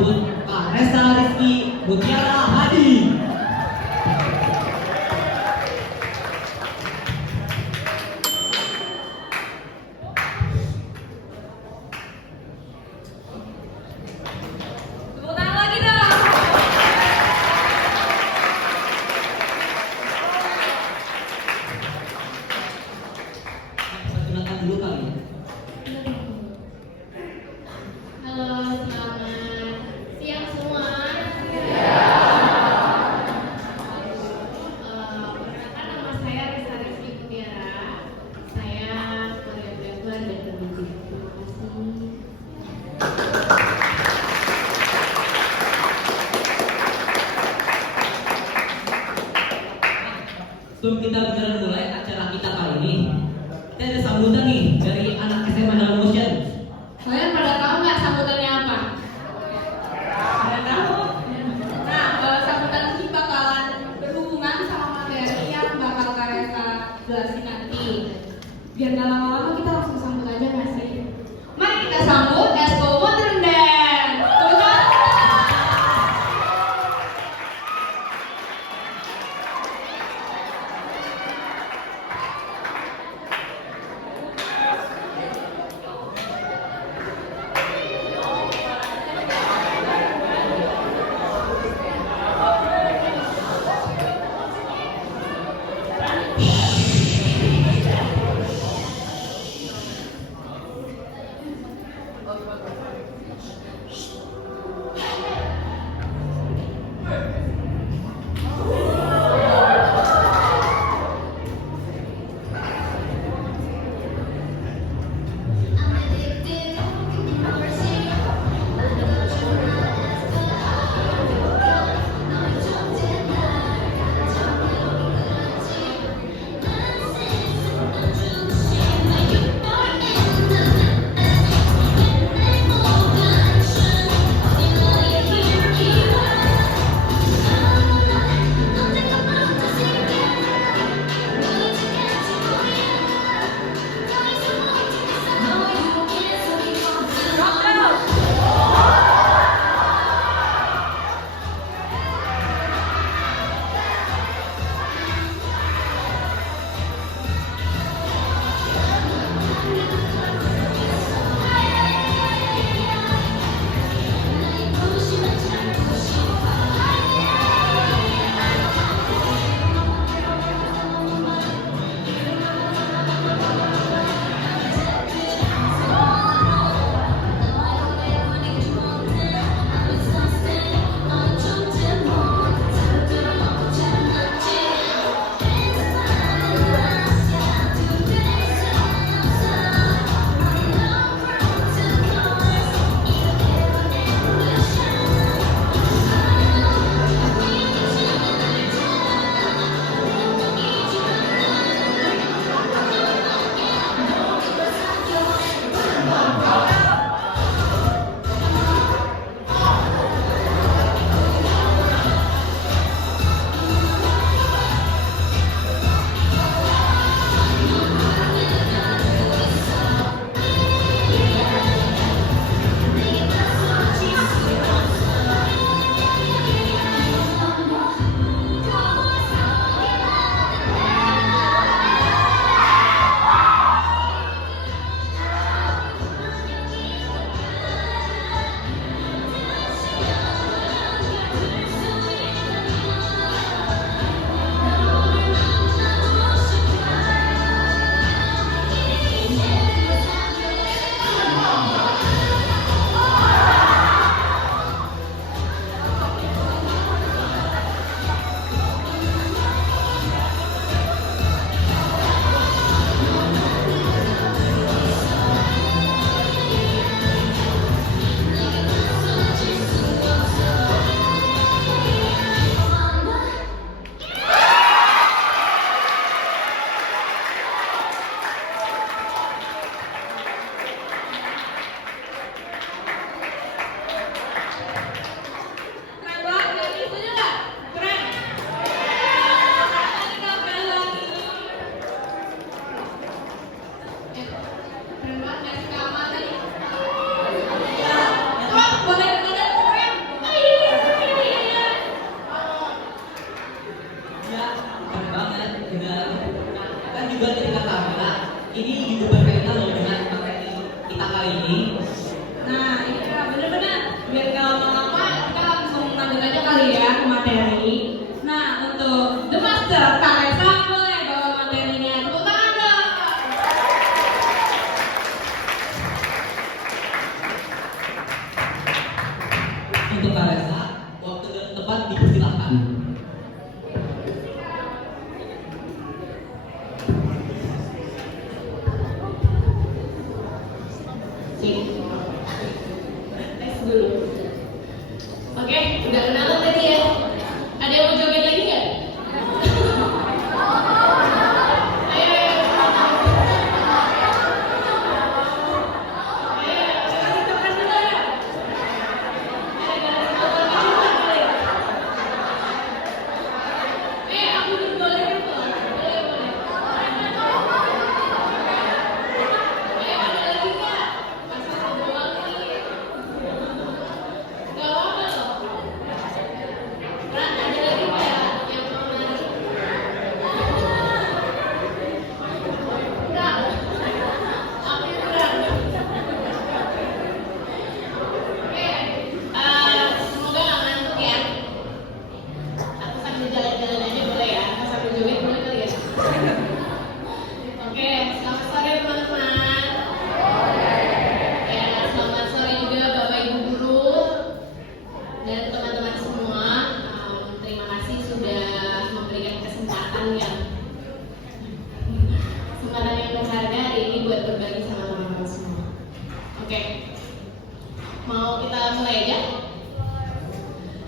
sambut Pak Reza Rizky Mutiara Hadi. Tepuk tangan lagi dong. Perkenalkan dulu kali ya. Halo, selamat siang semua. Perkenalkan nama saya Reza Rizky Mutiara. Saya koreografer dan pembimbing. Terima kasih. Sebelum kita beneran mulai acara kita kali ini, kita ada sambutan nih dari anak SMA Dalam Motion. Kalian pada tahu nggak sambutannya apa? Ada tahu? Nah, sambutan ini bakalan berhubungan sama materi yang bakal Kak Reza jelasin nanti. Biar nggak lama-lama kita langsung sambut aja nggak sih? Mari kita sambut Expo Modern Dance. Tepuk tangan. Nah, iya bener-bener. Biar nggak lama-lama, kita langsung lanjut aja kali ya ke materi. Nah, untuk The Master Karesa boleh bawa materinya. Tepuk tangan dong. Untuk Karesa, waktu dan tempat dipersilahkan. Sip. Tes dulu. Oke, udah kenalan tadi ya. Ada yang mau joget lagi nggak? Ayo, ayo. Ayo, kasih teman dulu ya. Ayo, kasih teman dulu ya. Aku juga boleh kan, Pak? Boleh, boleh. Ada lagi nggak? Masa mau doang nih? Gak apa-apa loh. Ran, ada lagi nggak yang mau nari? Kurang. Aku kurang. Semoga nggak ngantuk ya. Aku sambil jalan-jalan aja boleh ya? Aku sambil joget boleh kali ya? Oke, selamat sore teman-teman. Ya, selamat sore juga Bapak Ibu guru dan teman-teman semua. Terima kasih sudah memberikan kesempatan yang berharga hari ini buat berbagi sama teman-teman semua. Oke, mau kita mulai aja?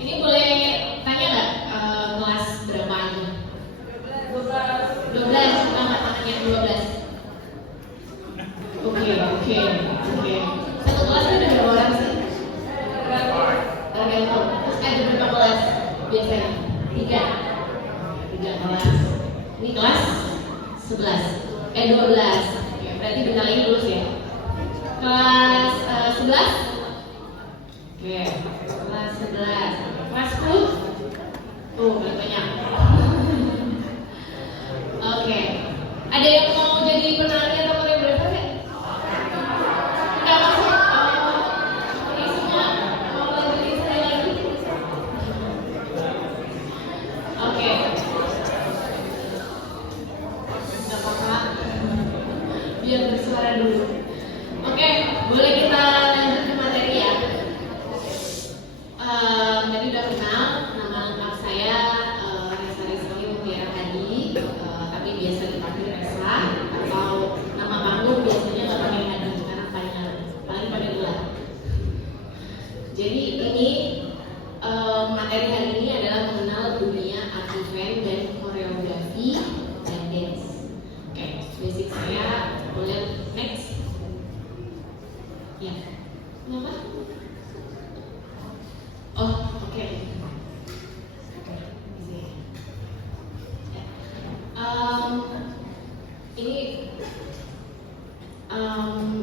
Ini boleh tanya nggak kelas berapa aja? 12, angkat tangannya 12. Oke. Satu kelas ada berapa orang sih? Tergantung. Ada berapa kelas biasanya? 3 kelas. Ini kelas 11. 12. Oke, berarti bentar lagi lulus ya. Kelas 11. Oke, kelas 11. Kelas 10. Banyak. Oke. Ada yang mau jadi penari atau koreografer nggak? Nggak masuk. Ini semua mau lanjutin saya lagi. Oke. Nggak apa-apa. Biar bersuara dulu. Oke, boleh kita lanjut ke materi ya. Tadi udah kenal nama lengkap saya Resa Rizky Mutiara Hadi, tapi biasa dipanggil Resa atau nama panggung biasanya nggak pakai Hadi karena paling pada gelar. Jadi ini materi hari ini adalah mengenal dunia art event dan koreografi dan dance. Oke, basic saya boleh next. Ya, kenapa? Oh, oke. Ini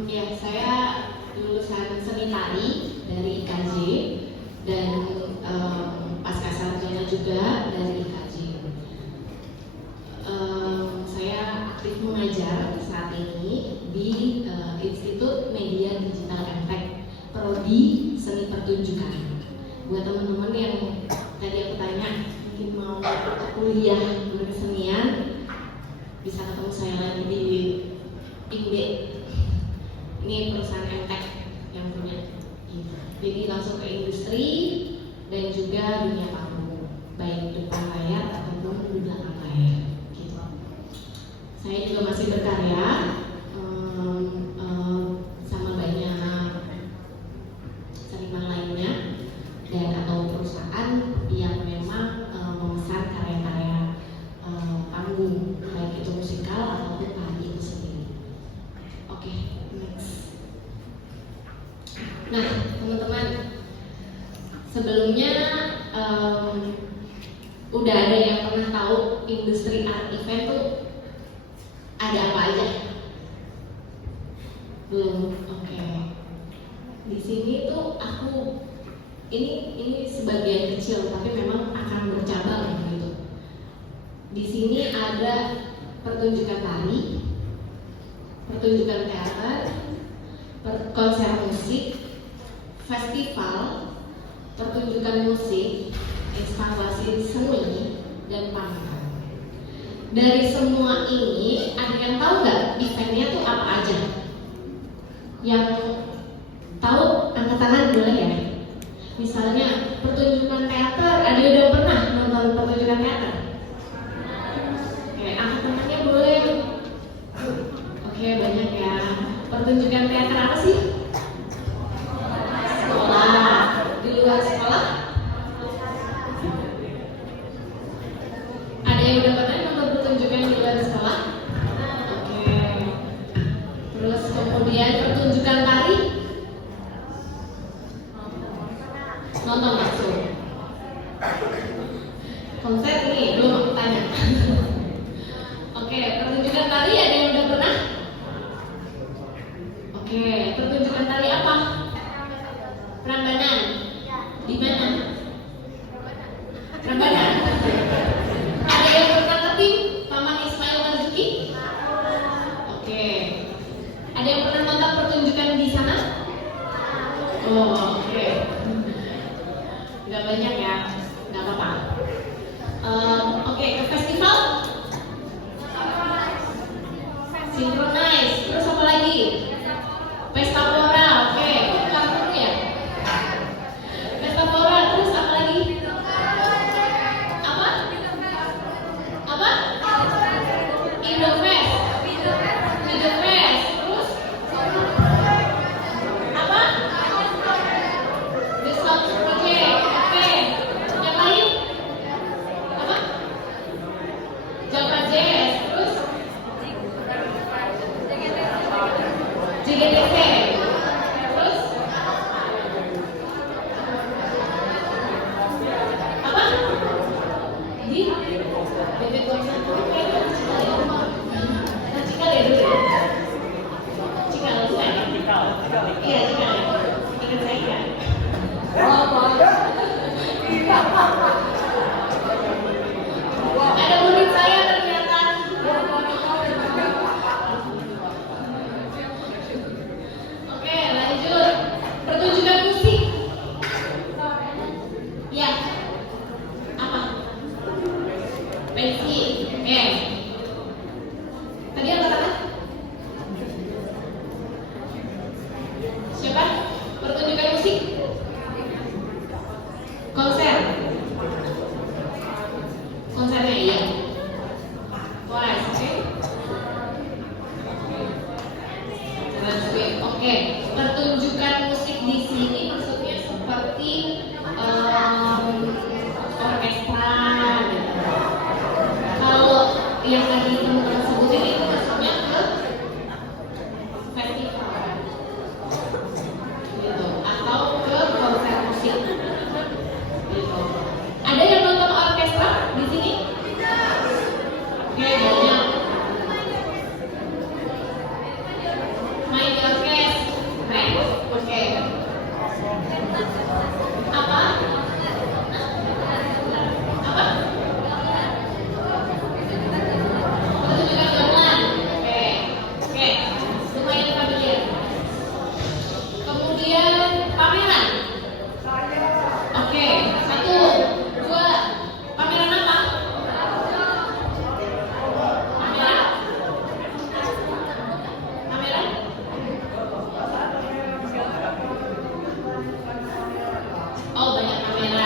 ya saya lulusan seni tari dari IKJ dan pasca sarjana juga dari IKJ. Saya aktif mengajar saat ini di Institut Media Digital Effect Prodi Seni Pertunjukan. Buat teman-teman yang tadi aku tanya mungkin mau kuliah berkesenian, bisa ketemu saya lagi di IUD. Ini perusahaan MTech yang punya. Jadi langsung ke industri dan juga dunia panggung, baik depan layar ataupun di belakang layar. Gitu. Saya juga masih berkarya sama banyak seniman lainnya dan atau perusahaan yang memang memesan karya-karya panggung, baik itu musikal ataupun tari itu sendiri. Oke, next. Nah, teman-teman, sebelumnya udah ada yang pernah tahu industri art event tuh ada apa aja? Belum. Oke. Di sini tuh aku ini sebagian kecil tapi memang akan bercabang gitu. Di sini ada pertunjukan tari, pertunjukan teater, konser musik, festival, pertunjukan musik, instalasi seni, dan pameran. Dari semua ini, ada yang tahu nggak eventnya tuh apa aja? Yang tahu angkat tangan boleh ya. Misalnya pertunjukan teater, ada yang udah pernah nonton pertunjukan teater? Oke, angkat tangannya boleh. Oke, banyak ya. Pertunjukan teater apa sih? Sekolah. Di luar sekolah? Ada yang udah pernah nonton pertunjukan di luar sekolah? Oke. Terus kemudian pertunjukan tari? Nonton langsung. Konser nih, belum aku tanya. Oke, pertunjukan tari ada yang udah pernah? Oke, pertunjukan tari apa? Prambanan. Di mana? Prambanan. Ada yang pernah ke tim Paman Ismail Marzuki? Oke. Ada yang pernah nonton pertunjukan di sana? Oh, oke. Nggak banyak ya, nggak apa-apa. Oke, ke festival? Synchronize. Terus apa lagi? Pesta Pora. Oke, kamu ya? Pesta Pora. Terus apa lagi? Apa? Apa? Indofest. Indofest. Terus apa? The Sound Project. Oke. Yang lain? Apa? Java Jazz. Terus JGTV. Terus apa? Di BB Konsen. Cikal ya dulu ya? Cikal saya. Iya, Cikal. Ingat saya kan? Ada murid saya ternyata. Oke, lanjut. Pertunjukan musik. Ya. Apa? Pensi. Oke. Tadi apa kata? Siapa? Pertunjukan musik. Konser. Konsernya iya. Twice, oke? Oke, pertunjukan musik di sini maksudnya seperti orkestra. Gitu. Kalau yang tadi teman-teman sebutin itu maksudnya ke festival, gitu, atau ke konser musik. Gitu. Ada yang nonton orkestra di sini? Oke, banyak. Main di orkes, keren. Oke. Apa? Apa? Pertunjukan gamelan. Oke. Oke. Lumayan familiar. Kemudian pameran. Oke. 1, 2. Pameran apa? Pameran? Pameran? Oh, banyak pameran.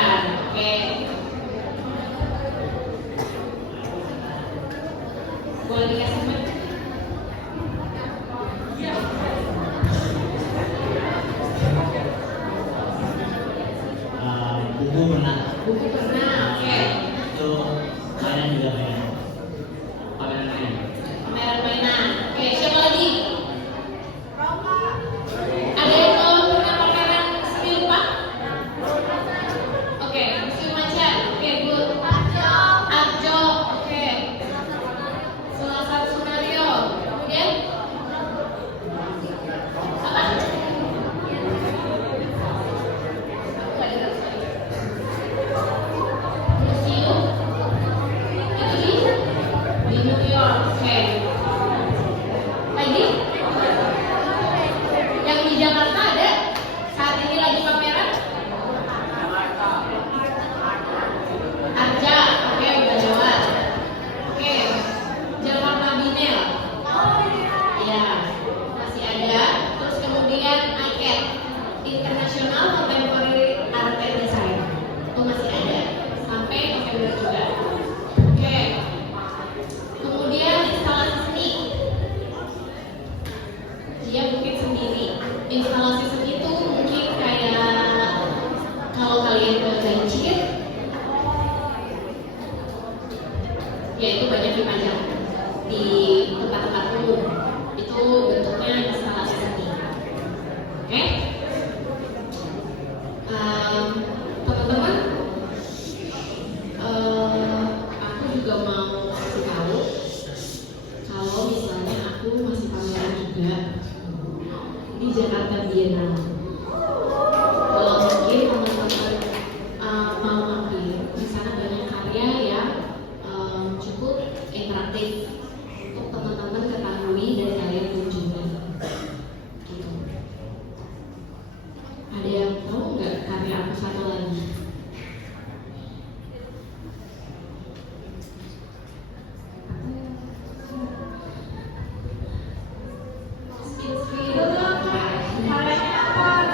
Ada yang tahu nggak karya aku satu lagi?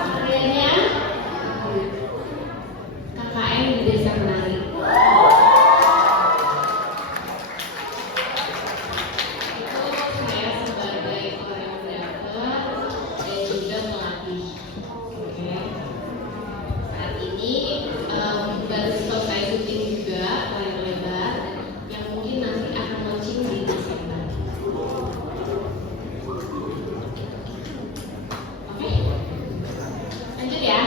Karyanya KKN di Desa Menari. Itu saya sebagai koreografer dan juga pelatih. Oke. Saat ini baru selesai syuting juga layar lebar yang mungkin nanti akan launching di Desember. Oke, lanjut ya.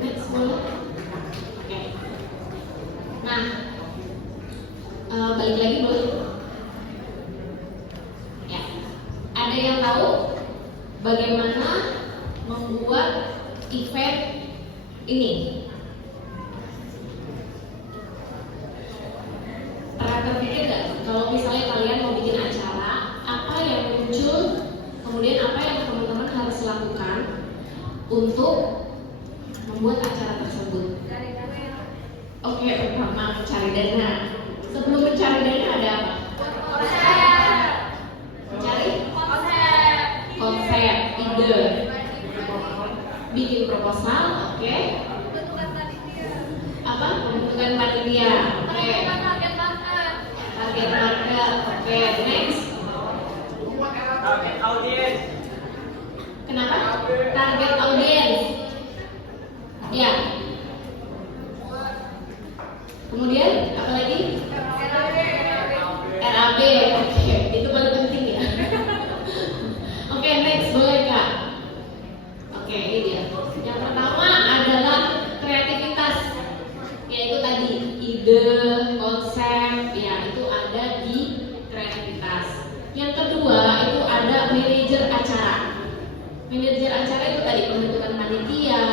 Next boleh? Oke. Nah, balik lagi boleh? Ya. Ada yang tahu bagaimana membuat event ini? Pernah terpikir nggak kalau misalnya kalian mau bikin acara, apa yang muncul, kemudian apa yang teman-teman harus lakukan untuk membuat acara tersebut? Oke, pertama mencari dana. Sebelum mencari dana ada apa? Mencari konsep, ide, bikin proposal, oke? Apa? Pembentukan panitia, oke? Target market, oke? Next. Target audiens. Kenapa? Target audiens. Ya. Kemudian apa lagi? RAB, oke, itu paling penting ya. Oke, next boleh Kak? Oke, ini dia. Yang pertama adalah kreativitas, yaitu tadi ide, konsep, ya itu ada di kreativitas. Yang kedua itu ada manajer acara. Manajer acara itu tadi pembentukan panitia,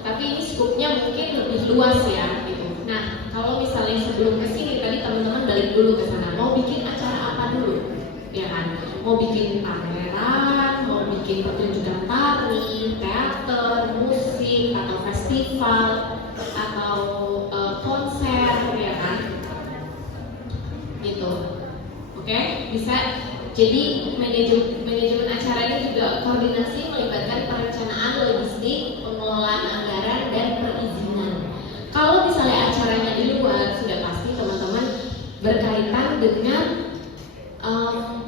tapi ini skupnya mungkin lebih luas ya gitu. Nah, kalau misalnya sebelum kesini tadi teman-teman balik dulu ke sana, mau bikin acara apa dulu, ya kan? Mau bikin pameran, mau bikin pertunjukan tari, teater, musik, atau festival, atau konser, ya kan? Gitu, oke? Bisa. Jadi manajemen acara ini juga koordinasi melibatkan perencanaan logistik, pengelolaan anggaran, dan perizinan. Kalau misalnya acaranya di luar, sudah pasti teman-teman berkaitan dengan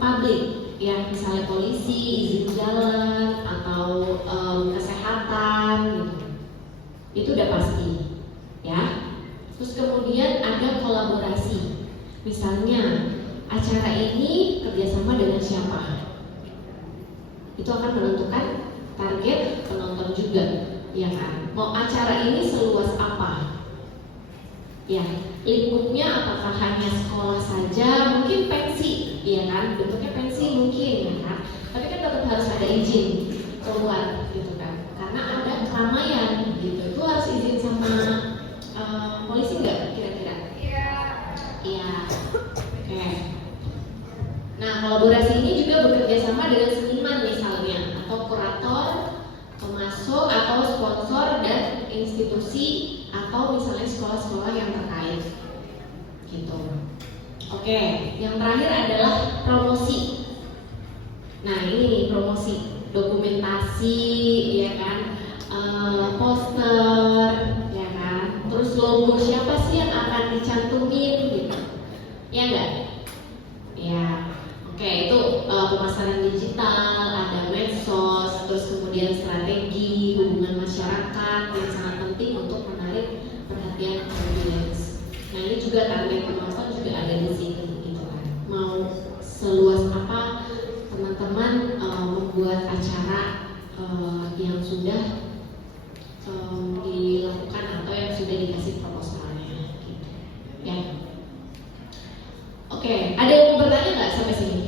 publik, ya misalnya polisi, izin jalan, atau kesehatan, gitu. Itu udah pasti, ya. Terus kemudian ada kolaborasi, misalnya acara ini kerjasama dengan siapa, itu akan menentukan target penonton juga, ya kan? Mau acara ini seluas apa? Ya, lingkupnya apakah hanya sekolah saja? Mungkin pensi, ya kan? Bentuknya pensi mungkin, ya kan? Tapi kan tetap harus ada izin keluar, gitu kan? Karena ada keramaian, gitu. Itu harus izin sama polisi nggak kira-kira? Iya. Oke. Nah, kolaborasi ini juga bekerja sama dengan seniman misalnya, atau kurator, pemasok, atau sponsor dan institusi, atau misalnya sekolah-sekolah yang terkait, gitu. Oke, yang terakhir adalah promosi. Nah, ini nih promosi, dokumentasi, ya kan, poster, ya kan, terus logo siapa sih yang akan dicantumin, gitu, ya enggak? Ya. Oke, itu pemasaran digital, ada medsos, terus kemudian strategi hubungan masyarakat yang sangat penting untuk menarik perhatian audiens. Nah, ini juga target penonton juga ada di sini, gitu kan. Mau seluas apa teman-teman membuat acara yang sudah dilakukan atau yang sudah dikasih proposalnya, gitu. Ya. Oke, ada yang mau bertanya nggak sampai sini?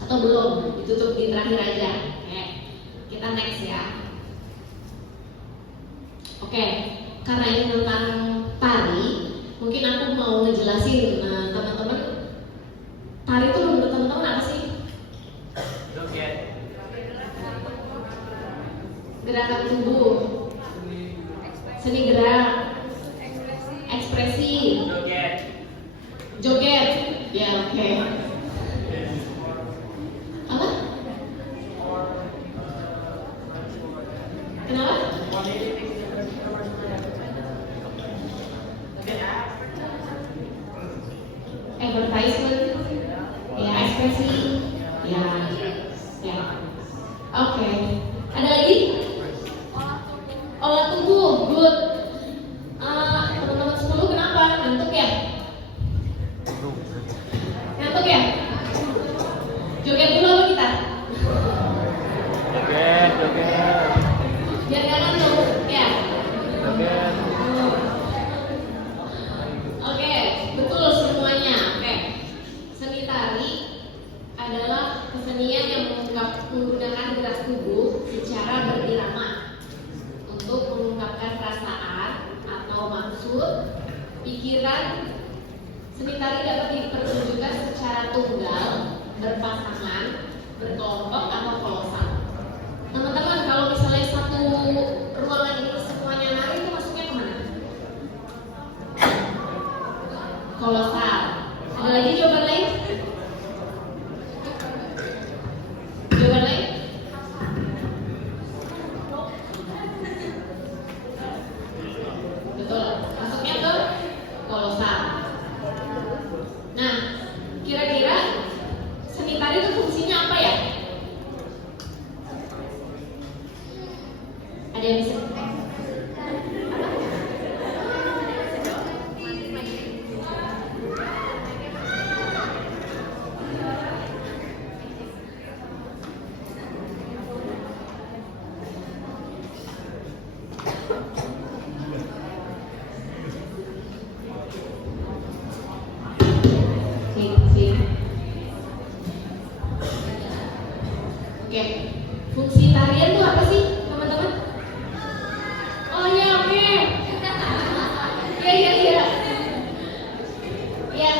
Atau belum? Ditutup di terakhir aja. Oke, kita next ya. Oke, karena ini tentang tari, mungkin aku mau ngejelasin teman-teman. Tari itu menurut teman-teman apa sih? Joget. gerakan tubuh, seni gerak, ekspresi, Joget. joget. Ya, oke. Apa? Kenapa? Advertisement, ya ekspresi, ya, ya. Oke. Ada lagi? Olah tubuh, good. Teman-teman 10 kenapa? Ngantuk ya? Ngantuk ya? Joget dulu apa kita? Joget, joget. Biar gak ngantuk, ya. Joget. Oke, betul semuanya. Oke. Seni tari adalah kesenian yang menggunakan gerak tubuh secara berirama untuk mengungkapkan perasaan atau maksud, pikiran. Seni tari dapat dipertunjukkan secara tunggal, berpasangan, berkelompok atau kolosal. Teman-teman, kalau misalnya satu ruangan ini semuanya nari itu masuknya kemana? Kolosal. Ada lagi jawaban lain? Jawaban lain? Betul. Masuknya ke kolosal. Nah, kira-kira seni tari itu fungsinya apa ya? Ada yang bisa? Oke, fungsi tarian itu apa sih, teman-teman? Oh ya, oke. Ya. Ya,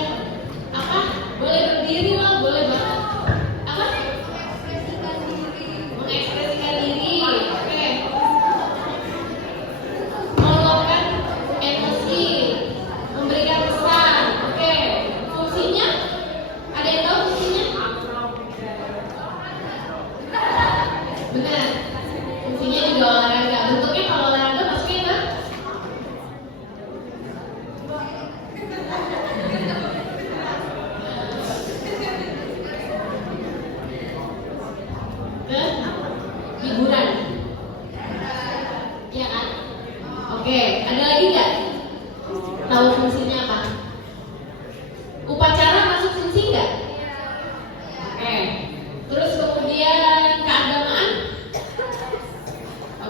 apa? Boleh berdiri lah, boleh banget. Apa? Mengekspresikan diri. Oke. Meluapkan emosi, memberikan pesan. Oke. Fungsinya? Ada yang tahu fungsinya? Benar. Fungsinya juga olahraga. Bentuknya kalau olahraga masuknya ke hiburan. Iya kan? Oke, ada lagi nggak? Tahu fungsinya apa? Upacara masuk fungsi nggak? Oke. Terus kemudian keagamaan.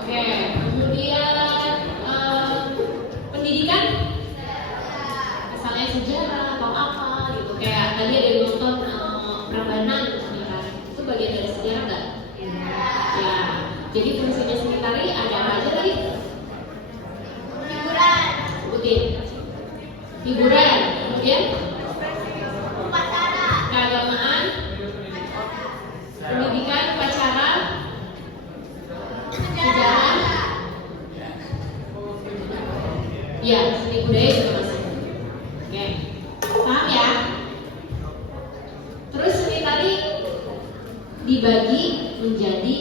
Oke. Kemudian pendidikan. Misalnya sejarah atau apa gitu. Kayak tadi ada nonton Prambanan misalnya. Itu bagian dari sejarah nggak? Ya. Jadi fungsinya seni tari ada apa aja tadi? Hiburan, Sebutin. Hiburan. Kemudian upacara, keagamaan, pendidikan, upacara, sejarah, ya seni budaya juga masuk. Oke, paham ya? Terus seni tari dibagi menjadi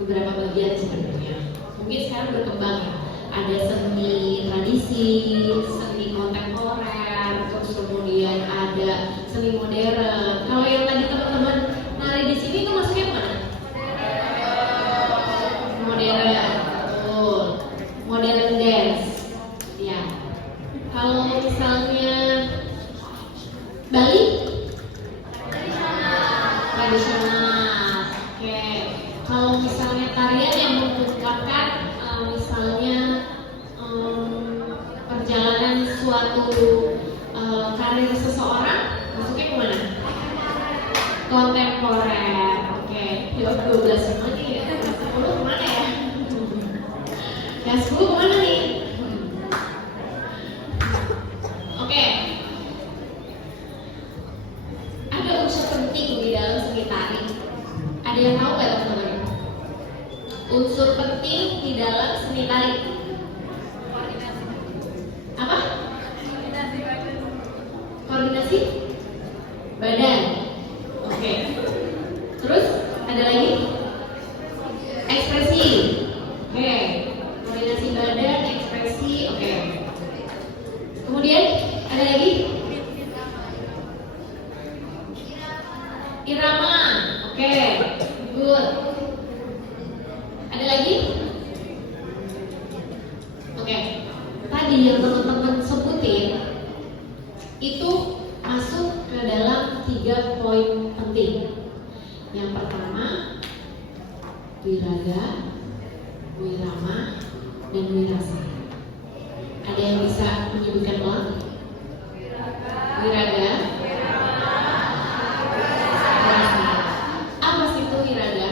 beberapa bagian sebenarnya. Mungkin sekarang berkembang ya. Ada seni tradisi, seni kontemporer, terus kemudian ada seni modern. Kalau yang tadi teman-teman nari di sini tuh masuknya kemana? Modern, betul. Modern dance, ya. Kalau misalnya Bali, tradisional. Oke. Kalau misalnya tarian yang mengungkapkan misalnya perjalanan suatu karir seseorang, masuknya kemana? Kontemporer. Oke. Jawab 12 semua nih. 10 kemana ya? Yang 10 kemana nih? Oke. Ada unsur penting di dalam seni tari. Ada yang tahu nggak teman-teman? unsur penting di dalam seni tari? Apa? Koordinasi badan. Oke. Terus ada lagi? Ekspresi. Oke. Koordinasi badan, ekspresi. Oke. Kemudian ada lagi? Irama. Oke. Good. Ada lagi? Oke. Tadi yang teman-teman sebutin itu masuk ke dalam 3 poin penting. Yang pertama, wiraga, wirama, dan wirasa. Ada yang bisa menyebutkan ulang? Wiraga, wirasa. Apa sih itu wiraga?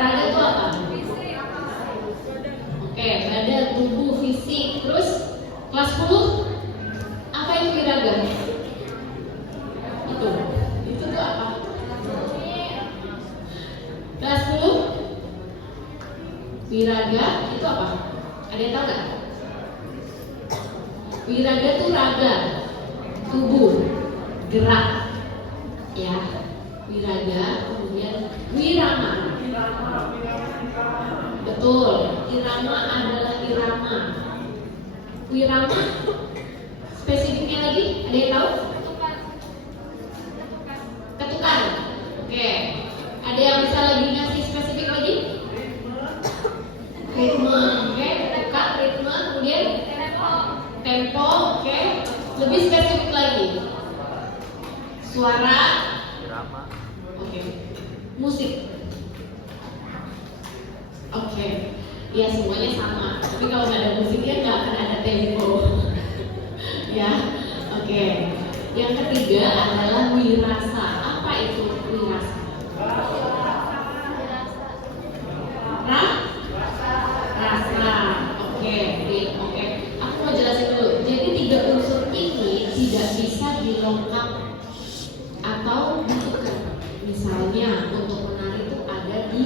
Raga itu apa? Oke, badan, tubuh, fisik. Terus kelas 10, apa itu wiraga? Itu tuh apa? Kelas 10, wiraga itu apa? Ada yang tahu nggak? Wiraga itu raga, tubuh, gerak, ya. Wiraga, kemudian wirama. Betul, irama adalah irama. Wirama, spesifiknya lagi, ada yang tahu? Ketukan. Oke, ada yang bisa lagi ngasih spesifik lagi? Ritme, oke, ketukan, ritme, kemudian tempo, oke. Lebih spesifik lagi. Suara, oke. Musik. Oke, ya semuanya sama. Tapi kalau nggak ada musiknya nggak akan ada tempo. Ya, oke. Yang ketiga adalah wirasa. Apa itu wirasa? Rasa. Oke, oke. Aku mau jelasin dulu. Jadi 3 unsur ini tidak bisa dilengkap atau ditukar. Misalnya untuk menari itu ada di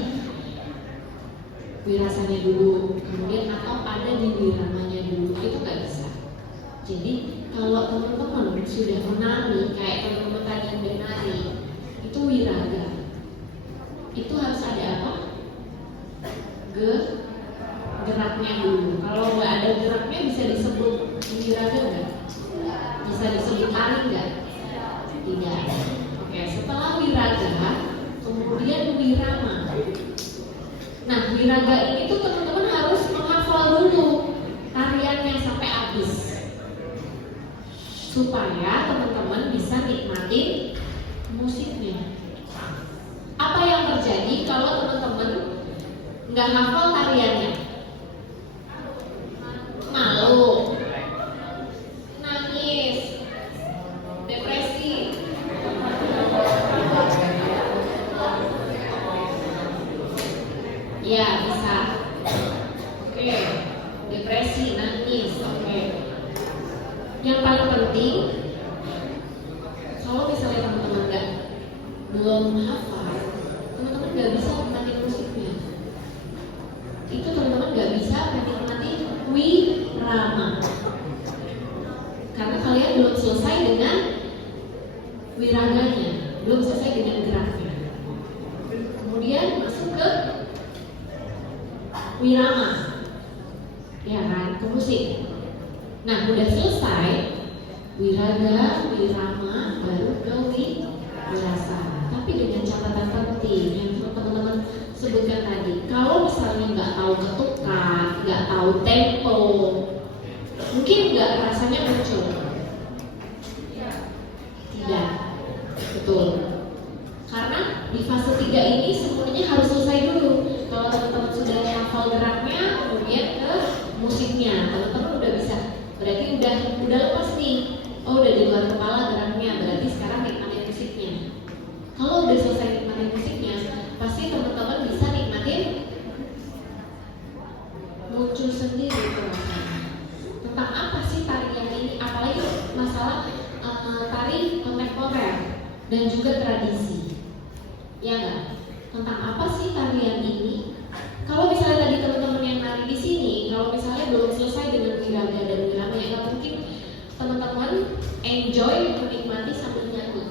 wirasanya dulu, kemudian atau ada di wiramanya dulu, itu nggak bisa. Jadi kalau teman-teman sudah menari kayak teman-teman tadi yang menari, itu wiraga. Itu harus ada apa? Geraknya dulu. Kalau nggak ada geraknya bisa disebut wiraga nggak? Bisa disebut tari nggak? Tidak. Oke, setelah wiraga, kemudian wirama. Nah, wiraga ini tuh teman-teman harus menghafal dulu tariannya sampai habis, supaya teman-teman bisa nikmatin musiknya. Apa yang terjadi kalau teman-teman nggak hafal tariannya? Malu, nangis, depresi. Ya, bisa. Oke, depresi, nangis. Oke. Yang paling penting, kalau misalnya teman-teman belum hafal, teman-teman nggak bisa menikmati musiknya. Itu teman-teman nggak bisa menikmati wirama, karena kalian belum selesai dengan wiraganya, belum selesai dengan geraknya. Kemudian masuk ke wirama, ya kan, ke musik. Nah, udah selesai wiraga, wirama, baru ke wirasa. Tapi dengan catatan penting yang teman-teman sebutkan tadi. Kalau misalnya nggak tahu ketukan, nggak tahu tempo, mungkin nggak rasanya muncul. Tidak, betul. Karena di fase 3 ini semuanya harus selesai dulu. Kalau teman-teman sudah hafal geraknya, kemudian ke musiknya, teman-teman udah bisa. Berarti udah lepas nih. Oh, udah di luar kepala geraknya. Berarti sekarang nikmatin musiknya. Kalau udah selesai nikmatin musiknya, pasti teman-teman bisa nikmatin muncul sendiri rasanya. Tentang apa sih tarian ini? Apalagi masalah tari kontemporer dan juga tradisi. Ya nggak? tentang apa sih tarian ini. Kalau misalnya tadi teman-teman yang nari di sini, kalau misalnya belum selesai dengan wiraga dan wirama, ya nggak mungkin teman-teman enjoy menikmati sambil nyanyi,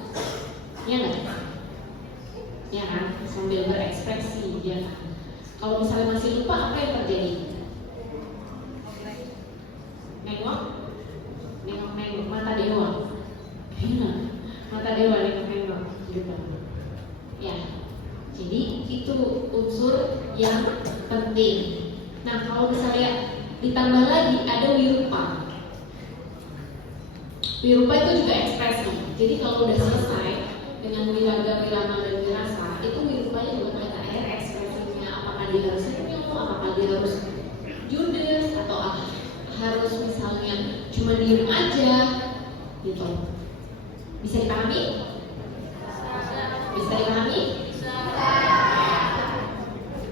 ya nggak? Ya kan, sambil berekspresi, ya kan. Kalau misalnya masih lupa, apa yang terjadi? Nengok mata dewa, mata dewa nengok, gitu. Ya, jadi itu unsur yang penting. Nah, kalau misalnya ditambah lagi ada wirupa. Wirupa itu juga ekspresi. Jadi kalau udah selesai dengan wiraga, wirama, dan wirasa, itu wirupanya juga kelihatan air ekspresinya. Apakah dia harus senyum, apakah dia harus judes, atau harus misalnya cuma diem aja, gitu. Bisa dipahami? Bisa dipahami?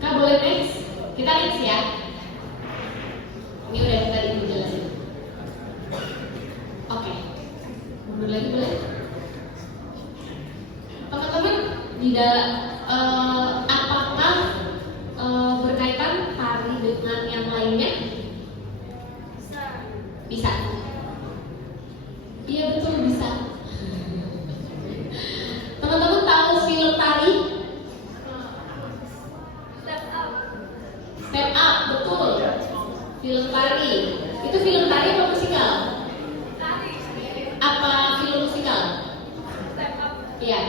Kak, boleh next? Kita next ya. Ini udah tadi dijelasin. Oke. Mundur lagi boleh? Teman-teman, di dalam apakah berkaitan tari dengan yang lainnya? Bisa. Iya betul bisa. Teman-teman tahu film tari? Step Up, betul. Film tari. Itu film tari apa musikal? Apa film musikal? Iya.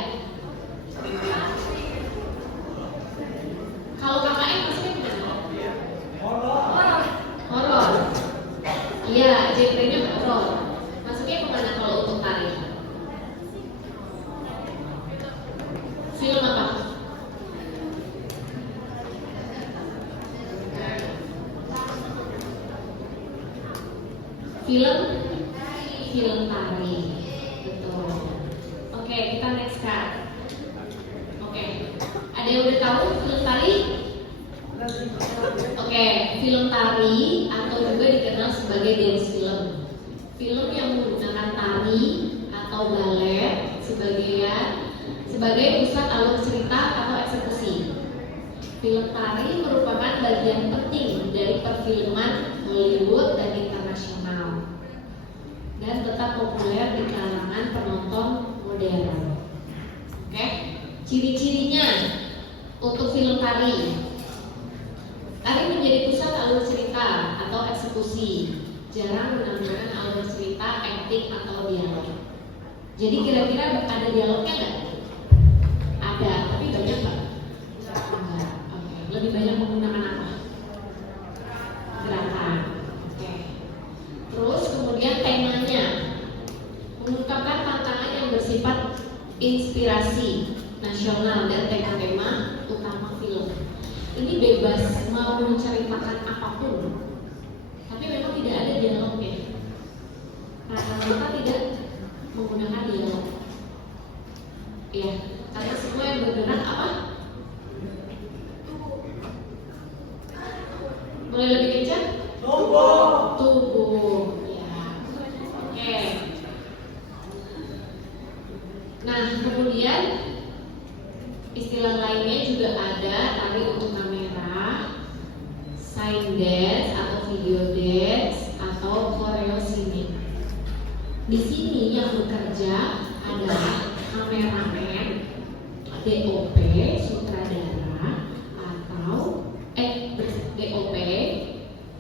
Kalau KKN maksudnya gimana? Horor. Iya, genrenya horor. Masuknya kemana kalau untuk tari? Film apa? Film tari. Betul. Oke, kita next Kak. Oke. Ada yang udah tahu film tari? Oke, film tari atau juga dikenal sebagai dance film. Film yang menggunakan tari atau balet sebagai pusat alur cerita atau eksekusi. Film tari merupakan bagian penting dari perfilman Hollywood dan internasional dan tetap populer di kalangan penonton modern. Oke, ciri-cirinya untuk film tari. Tari menjadi pusat alur cerita atau eksekusi. Jarang menggunakan alur cerita, acting atau dialog. Jadi kira-kira ada dialognya nggak? Ada, tapi banyak nggak? Enggak. Oke. Lebih banyak menggunakan apa? Gerakan. Oke. Terus kemudian temanya mengungkapkan tantangan yang bersifat inspirasi nasional dan tema-tema utama film. Ini bebas mau menceritakan apapun, tapi memang tidak ada dialognya. Rata-rata tidak menggunakan dialog. Ya, karena semua yang bergerak apa? Boleh lebih kencang? Tubuh. Ya. Oke. Nah, kemudian istilah lainnya juga ada tari untuk kamera, sign dance atau video dance atau koreosinik. Di sini yang bekerja adalah kameramen, DOP, sutradara atau DOP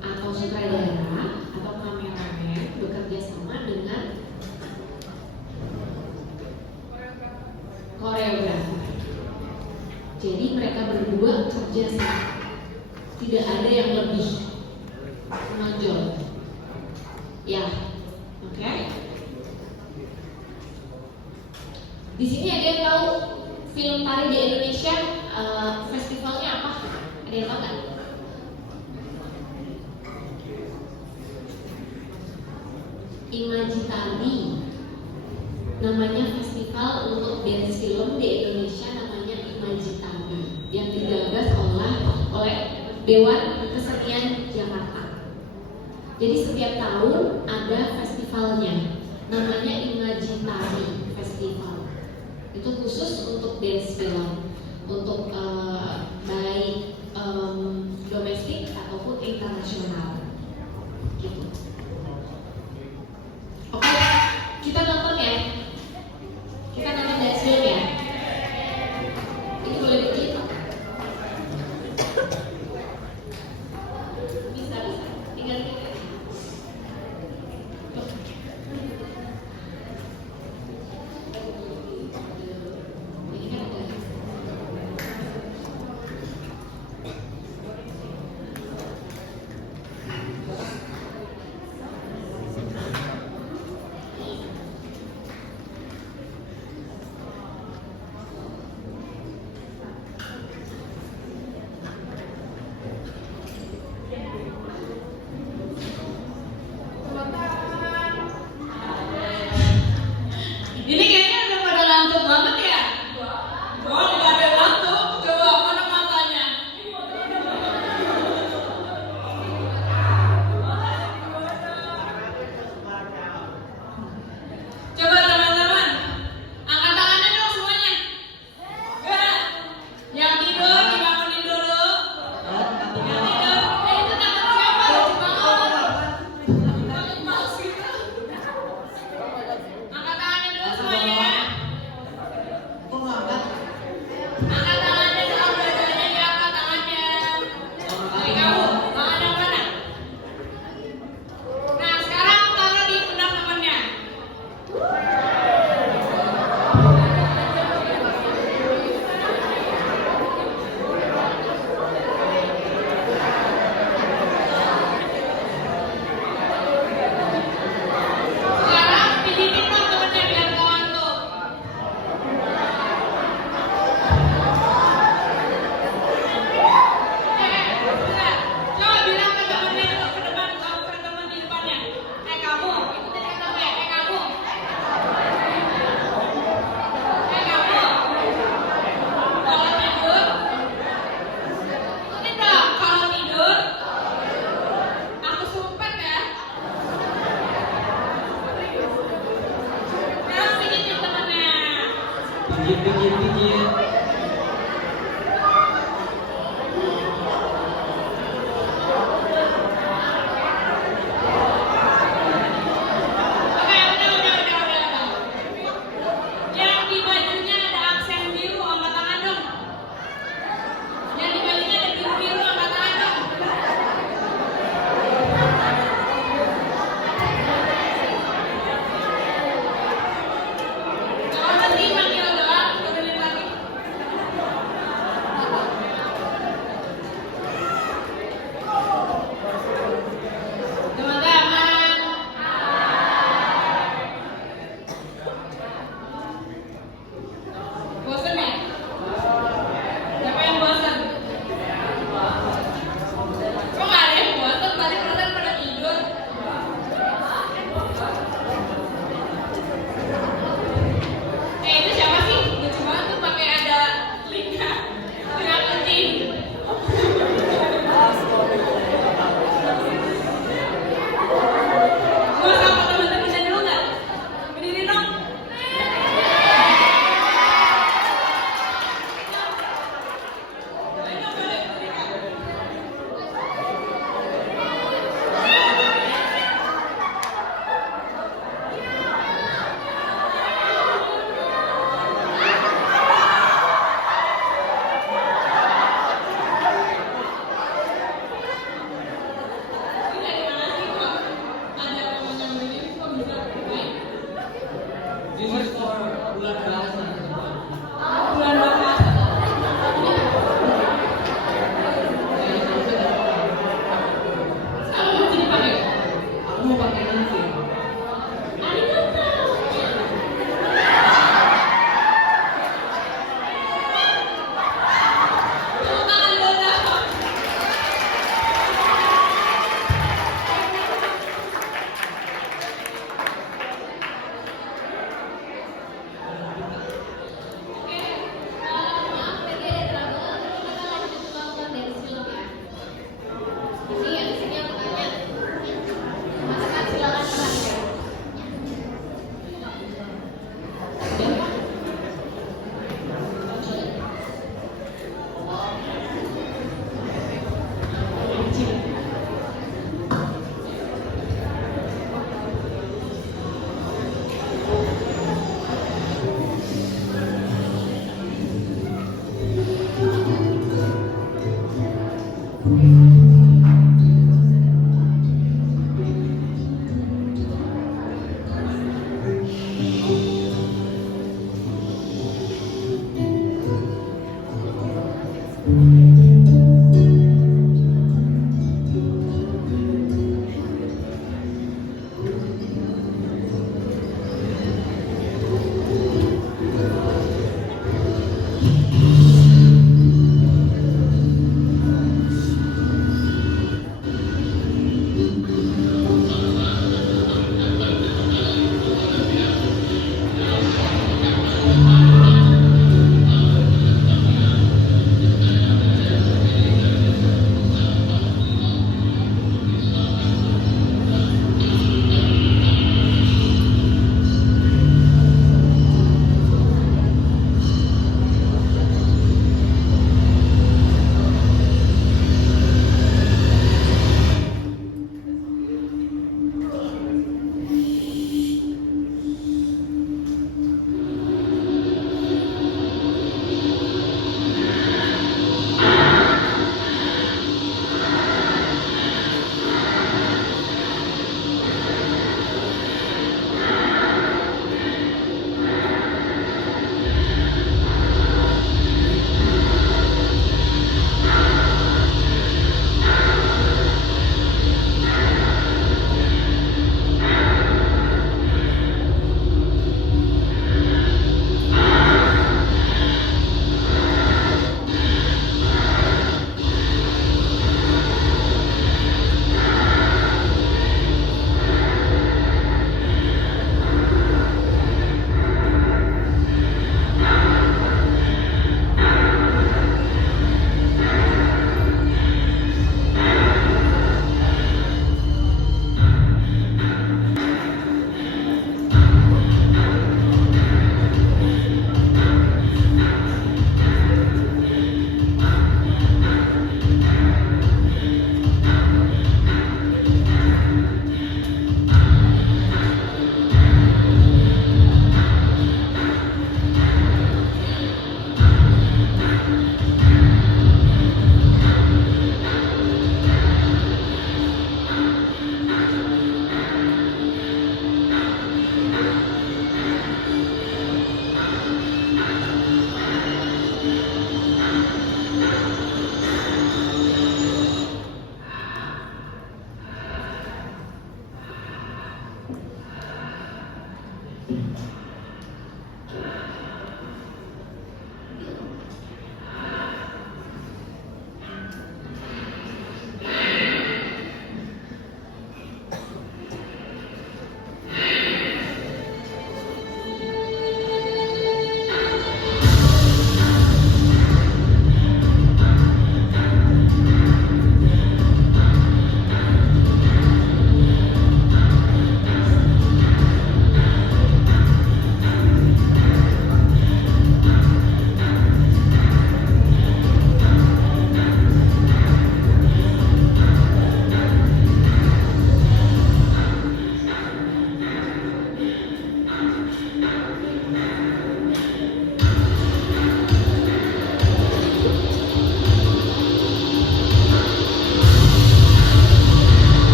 atau sutradara atau kameramen bekerja sama dengan koreografer. Jadi mereka berdua kerja sama. Tidak ada yang lebih menonjol. Ya, oke. Di sini ada yang tahu film tari di Indonesia festivalnya apa? Ada yang tahu nggak? Imajitari. Namanya festival untuk dance film di Indonesia, namanya Imajitari, yang digagas oleh Dewan Kesenian Jakarta. Jadi setiap tahun ada festivalnya, namanya Imajitari Festival. Itu khusus untuk dance film, untuk internasional. Gitu. Oke, kita nonton ya. Kita nonton dance film ya. Ini boleh dikit. Bisa, tinggal dikit. Ini kan ada. Ini kayaknya udah pada ngantuk banget ya? Oh, nggak ada ngantuk. Coba mana matanya? Coba teman-teman, angkat tangannya dong semuanya. Yang tidur dibangunin dulu. Yang tidur, itu tangan siapa? Bangun. Males gitu. Angkat tangannya dulu semuanya ya. Angkat tangannya dong, dua-duanya diangkat tangannya. Oke, kamu, tangan yang mana? Nah, sekarang taruh di pundak temannya. Sekarang pijitin dong temennya biar nggak ngantuk.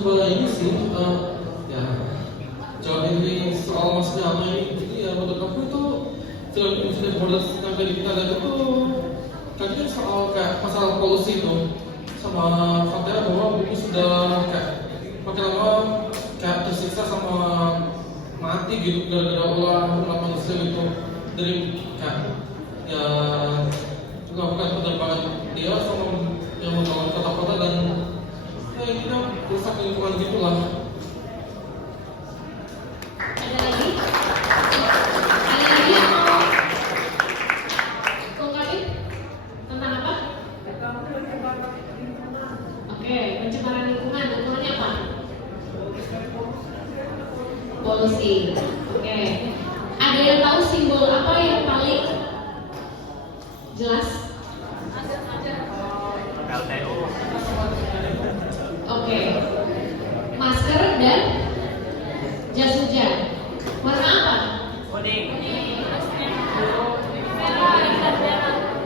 coba ini sih, ya jawab ini soal Mas Damai. Jadi ya menurut aku itu film Infinite Borders yang tadi kita lihat itu tadi soal kayak masalah polusi itu, sama katanya bahwa bumi sudah kayak makin lama kayak tersiksa sama mati gitu gara-gara ulah manusia gitu, dari kayak ya melakukan penerbangan dia sama yang membangun kota-kota dan ya ini kan rusak lingkungan gitulah. Ada lagi? Ada lagi atau Kongkali? Tentang apa? Oke, pencemaran lingkungan. Lingkungannya apa? Polusi. Oke. Ada yang tahu simbol apa yang paling jelas? LTU. Oke. Masker dan jas hujan. Warna apa? Kuning.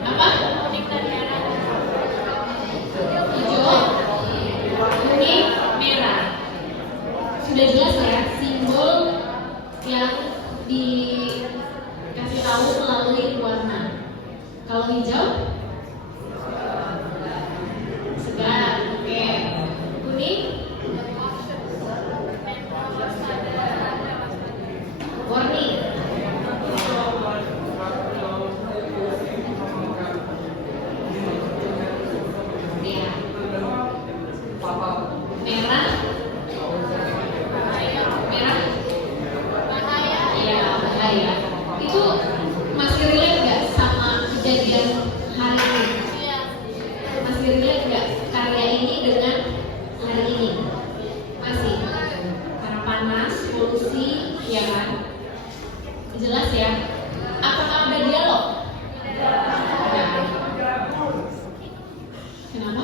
Apa? Hijau, kuning, merah. Sudah jelas ya simbol yang dikasih tahu melalui warna. Kalau hijau segar, oke. Kuning warni. Ya. Merah. Merah. Iya, bahaya. Itu masih relate nggak sama kejadian hari ini? Masih relate nggak karya ini dengan hari ini? Masih. Karena panas, polusi, ya kan? Jelas ya. Apakah ada dialog? Kenapa?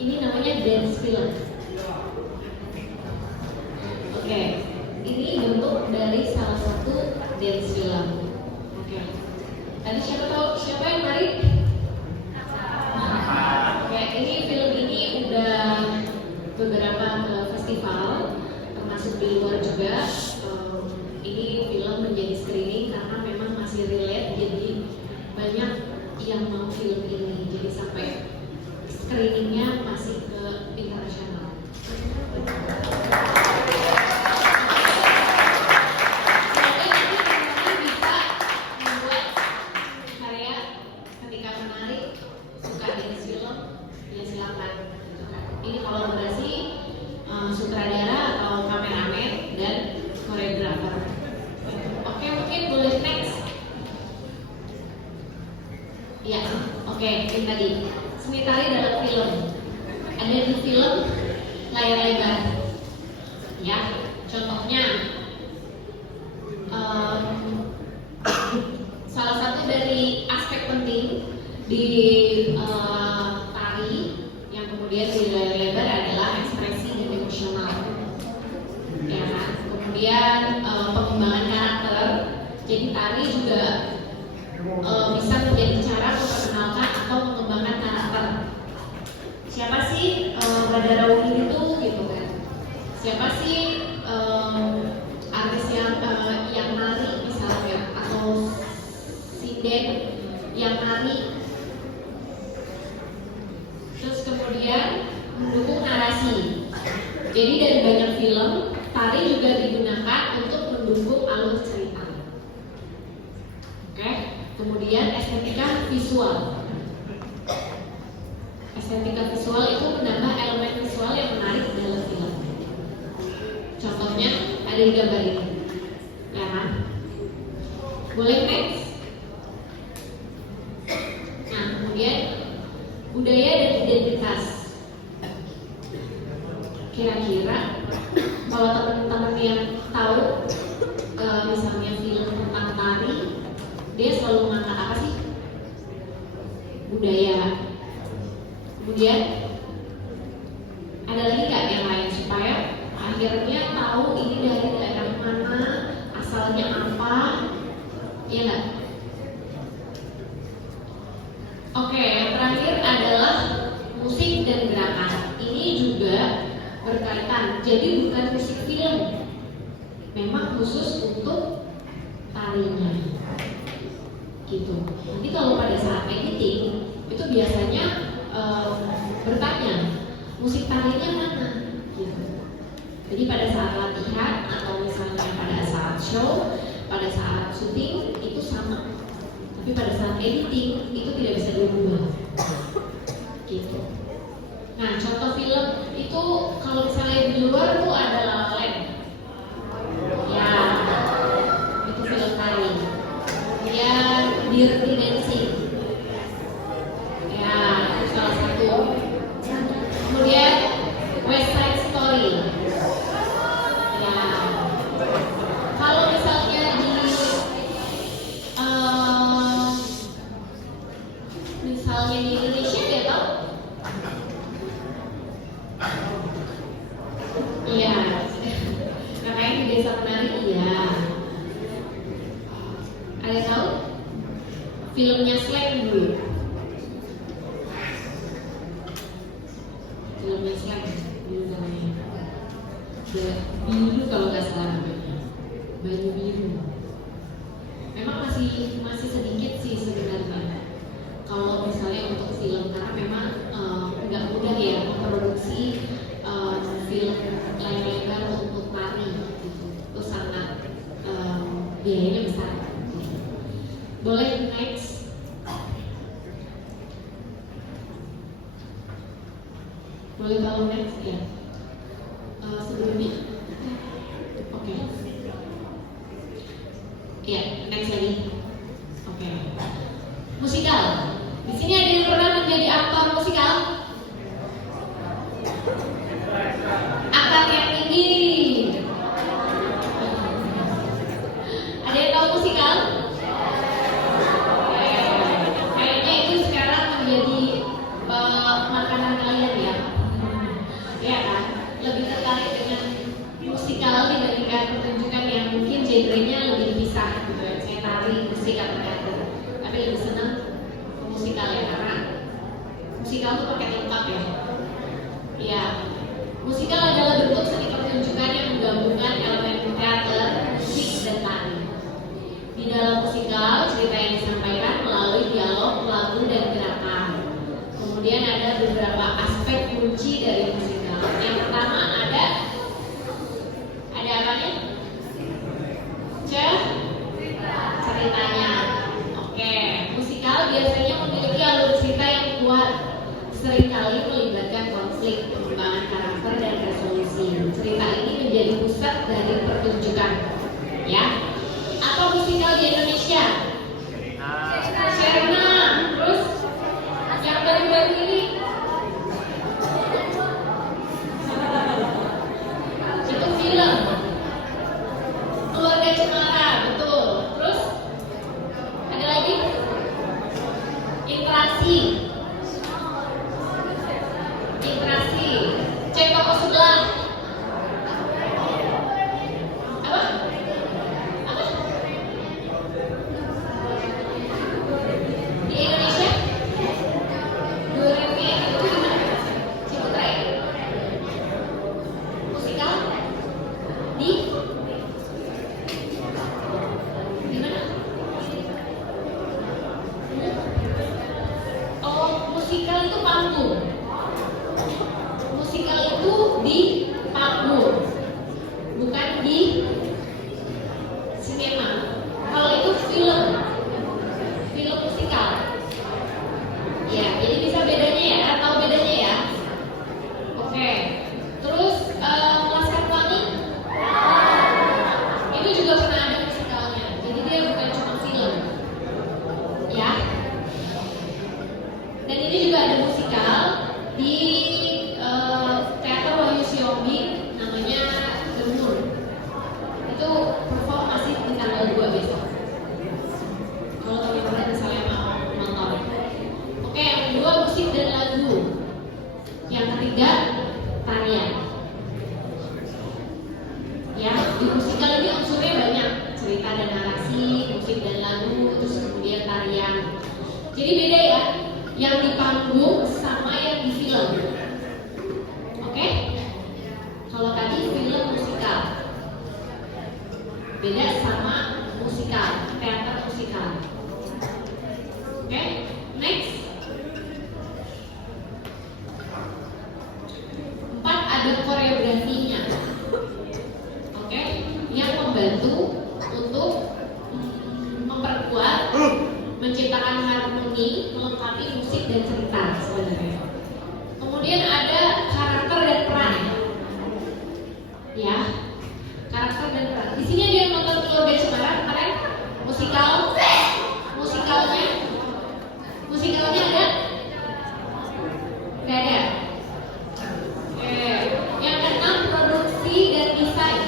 Ini namanya dance film. Oke, ini bentuk dari salah satu dance film. Oke. Tadi siapa yang narik? Oke, ini film ini udah beberapa ke festival, termasuk di luar juga. Ini film menjadi screening karena memang masih relate, jadi banyak yang mau film ini. Jadi sampai screeningnya masih ke internasional. Semoga nanti teman-teman bisa membuat karya ketika menarik, suka dance film, ya silakan. Ini kolaborasi sutradara atau kameramen dan koreografer. Oke, mungkin boleh next. Ya, oke, ini tadi seni tari dalam film. Ada di film layar lebar. Ya, contohnya salah satu dari aspek penting di tari yang kemudian di layar lebar adalah ekspresi dan emosional. Ya kan? Kemudian pengembangan karakter. Jadi tari juga bisa menjadi cara memperkenalkan atau mengembangkan karakter. Siapa sih Radha Rauni itu gitu kan? Siapa sih artis yang nari misalnya atau sinden yang nari? Terus kemudian mendukung narasi. Jadi dari banyak film, tari juga digunakan untuk mendukung alur cerita. Oke, kemudian estetika visual. Estetika visual itu menambah elemen visual yang menarik dalam film. Contohnya ada di gambar ini, ya kan? Boleh next? Nah, kemudian budaya dan identitas. Kira-kira kalau teman-teman yang tahu misalnya film tentang tari, dia selalu mengangkat apa sih? Budaya. Kemudian ada lagi nggak yang lain supaya akhirnya tahu ini dari daerah mana, asalnya apa, ya nggak? Oke, yang terakhir adalah musik Jadi bukan musik film, memang khusus untuk tarinya, gitu. Nanti kalau pada saat editing itu biasanya bertanya musik tarinya mana, gitu. Jadi pada saat latihan atau misalnya pada saat show, pada saat syuting itu sama. Tapi pada saat editing itu tidak bisa diubah, gitu. Nah, contoh film itu kalau misalnya di luar tuh ada La La Land, ya itu film tari. Kemudian Dirty Dancing, ya itu salah satu. Kemudian West Side Story, ya. Kalau misalnya di Indonesia dia tahu? Iya. Nah, kayak di Desa Penari, iya. Ada tahu? Filmnya Slang dulu. Filmnya Slang dulu namanya. Biru kalau nggak salah namanya. Banyu Biru. Memang masih sedikit sih sebenarnya. Kalau misalnya untuk film, karena memang nggak mudah ya memproduksi film layar lebar untuk tari, gitu. Itu sangat biayanya besar. Boleh next? Boleh kalau next ya? Sebelumnya? Oke. Ya, next lagi. Oke. Musikal. Di sini ada yang pernah menjadi aktor musikal? Angkat yang tinggi. Ada yang tahu musikal? Kayaknya itu sekarang menjadi makanan kalian ya. Ya kan? Lebih tertarik dengan musikal dibandingkan pertunjukan yang mungkin genrenya lebih dipisah gitu ya. Saya tari, musik atau teater. Tapi lebih senang musikal ya, karena musikal itu pakai lengkap ya. Iya, musikal adalah bentuk seni pertunjukan yang menggabungkan elemen teater, musik, dan tari. Di dalam musikal, cerita yang disampaikan melalui dialog, lagu, dan gerakan. Kemudian ada beberapa aspek kunci dari musikal. Yang pertama ada apanya? Ceritanya. Oke, musikal biasanya memiliki alur cerita yang kuat, seringkali melibatkan konflik, pengembangan karakter, dan resolusi. Cerita ini menjadi pusat dari pertunjukan, ya. Apa musikal di Indonesia? Sherna. Terus yang baru-baru ini itu film Keluarga Cemara, betul. Terus ada lagi Interaksi, cek toko sebelah. Apa? Di Indonesia? Doremi itu gimana? Ciputra ya? Musikal? Di mana? Oh, musikal itu panggung. Musikal itu di panggung, bukan di sinema. Kalau itu film musikal. Ya, jadi bisa bedanya ya, tahu bedanya ya. Oke. Terus Laskar Pelangi itu juga pernah ada musikalnya. Jadi dia bukan cuma film, ya. Dan ini juga ada musikal di teater Wahyu Siombing, namanya Gemur. Itu perform masih di tanggal 2 besok. Kalau teman-teman misalnya mau nonton. Oke, yang kedua musik dan lagu. Yang ketiga tarian. Ya, di musikal ini unsurnya banyak, cerita dan narasi, musik dan lagu, terus kemudian tarian. Jadi beda ya, yang di panggung sama yang di film. Oke? Kalau tadi Beda sama musikal, teater musikal. Oke, next. 4, ada koreografinya. Oke, yang membantu untuk memperkuat, menciptakan harmoni, melengkapi musik dan cerita sebenarnya. Kemudian ada karakter dan peran. Ya, karakter dan peran. Di sini ada yang nonton Keluarga Cemara kemarin? Musikalnya ada? Nggak ada. Oke. Yang keenam, produksi dan desain.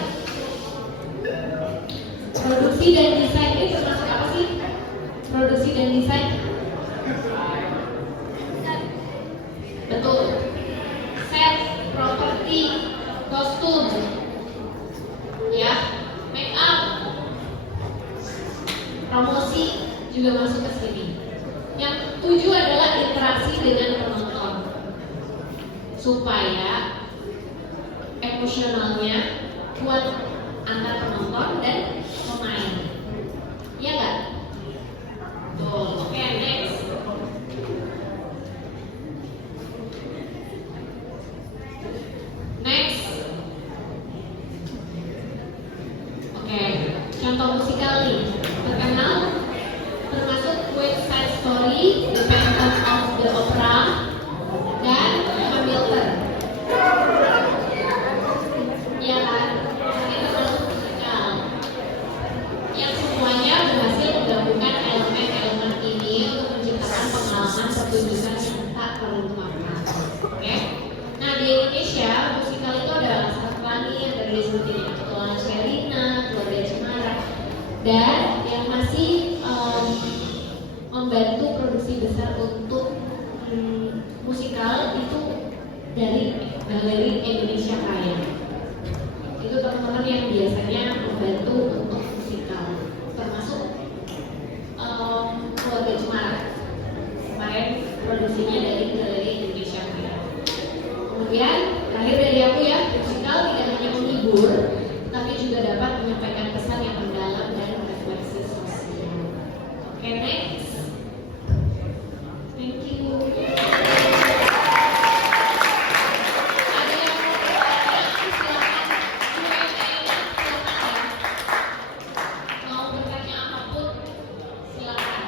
Produksi dan desain ini termasuk apa sih? Produksi dan desain? Betul. Set, properti, kostum, ya, make up, promosi juga masuk ke sini. Yang 7 adalah interaksi dengan penonton supaya emosionalnya kuat antar penonton dan pemain. Iya nggak? Tuh, oke, next. Next. Oke, contoh musikal nih terkenal termasuk West Side Story, The Phantom of the Opera, dan Hamilton. Ya kan? Ini termasuk musikal yang semuanya berhasil menggabungkan elemen-elemen ini untuk menciptakan pengalaman pertunjukan yang tak terlupakan. Oke? Nah, di Indonesia musikal itu ada Laskar Pelangi, ada seperti Petualangan Sherina, Keluarga Cemara, dan yang masih membantu produksi besar untuk musikal itu dari Galeri Indonesia Raya. Itu teman-teman yang biasanya membantu untuk musikal, termasuk Keluarga Cemara. Kemarin produksinya dari Galeri Indonesia Raya. Kemudian terakhir dari aku ya, musikal tidak hanya menghibur, tapi juga dapat menyampaikan pesan yang mendalam dan refleksi sosial. Oke, next. Thank you. Ada yang mau bertanya? Silakan. Silakan. Mau bertanya apapun, silakan.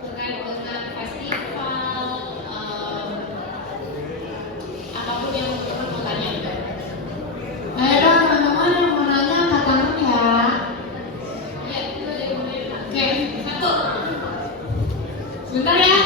Terkait dengan festival, apapun yang teman-teman mau tanya. Ayo dong teman-teman yang mau nanya angkat tangan ya. Ya, itu ada yang mau nanya. Oke, 1. Sebentar ya.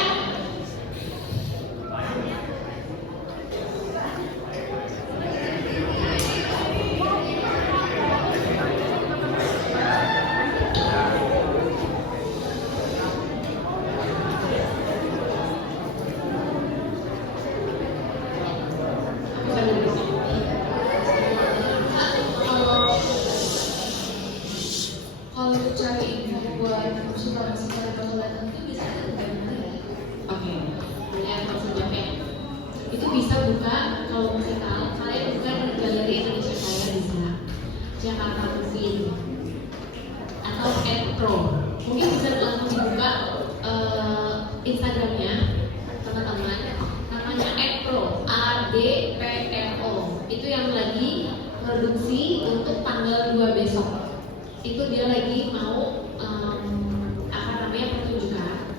Kalau cari info buat musikal-musikal yang kamu datang itu bisa dari mana ya? Oke, lihat maksudnya itu bisa buka kalau musikal kalian buka di Galeri Indonesia Raya bisa, Jakarta Movie atau @pro. Mungkin bisa langsung dibuka Instagramnya teman-teman, namanya @pro, ADPRO. Itu yang lagi produksi untuk tanggal 2 besok. Itu dia lagi mau apa namanya pertunjukan.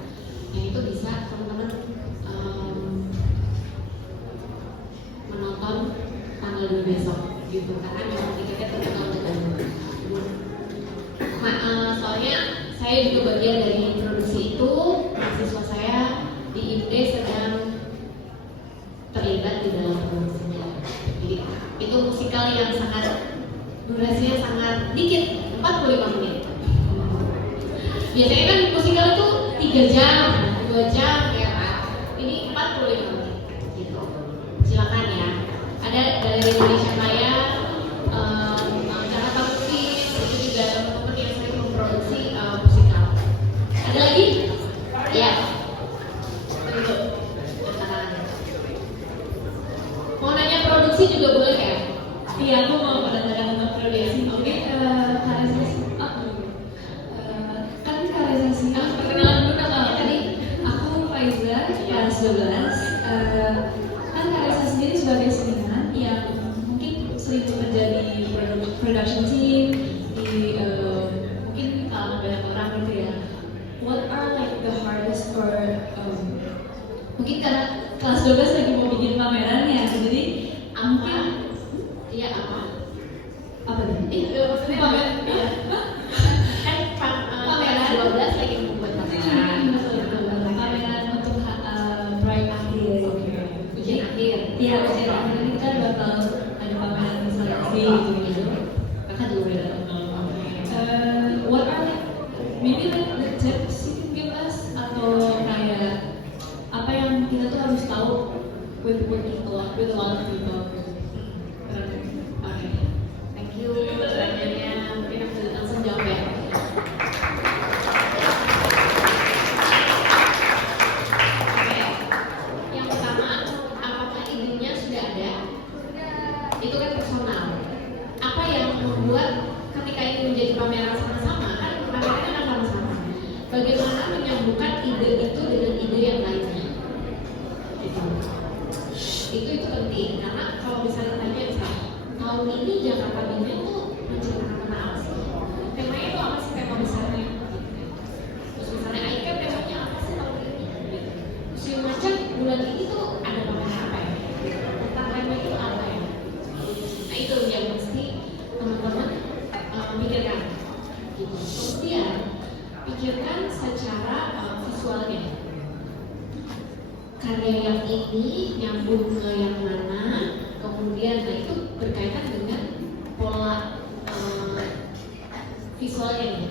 Yang itu bisa teman-teman menonton tanggal 2 besok gitu, karena memang tiketnya terkenal dengan soalnya saya juga bagian dari produksi itu. Mahasiswa saya di IPD sedang terlibat di dalam produksinya. Jadi itu musikal yang sangat durasinya sangat dikit, 45 menit. Biasanya kan musikal itu 3 jam, 2 jam ya kan. Ini 45 menit gitu. Silakan ya. Ada Galeri Indonesia Raya, Jakarta Movie, itu juga teman-teman yang sering memproduksi musikal. Ada lagi? Ya. Tunggu. Mau nanya produksi juga boleh ya? Iya, aku mau menanyakan tentang produksi. Oke, production team, di mungkin kalau banyak orang gitu ya. What are like the hardest or mungkin karena kelas 12 lagi mau bikin pameran ya, jadi mungkin Iya apa? apa nih? Maksudnya Pameran. iya. Kan pameran 12 lagi membuat pameran. Pameran untuk proyek akhir. Ujian akhir. Iya, ujian akhir ini kan bakal ada pameran seleksi gitu. Kakak juga beda. What are like maybe like the tips you can give us atau kayak apa yang kita tuh harus tahu with working with a lot of people. Oke. Thank you pertanyaannya. Mungkin aku langsung jawab ya. Oke. Yang pertama, apakah idenya sudah ada? Itu kan personal. Apa yang membuat ketika ini menjadi pameran sama-sama kan pameran kan sama-sama. Bagaimana menyambungkan ide itu dengan ide yang lainnya? Itu penting karena kalau misalnya tanya tahun ini Jakarta Biennale tuh menceritakan tentang apa sih? Temanya itu apa sih, tema besarnya? Terus misalnya ICAP temanya apa sih tahun ini? Museum Macan bulan ini tuh ada pameran apa ya? Tentang tema itu apa ya? Nah itu yang mesti teman-teman pikirkan. Gitu. Kemudian pikirkan secara visualnya. Karya yang ini nyambung ke yang mana, kemudian nah itu berkaitan dengan pola visualnya nih,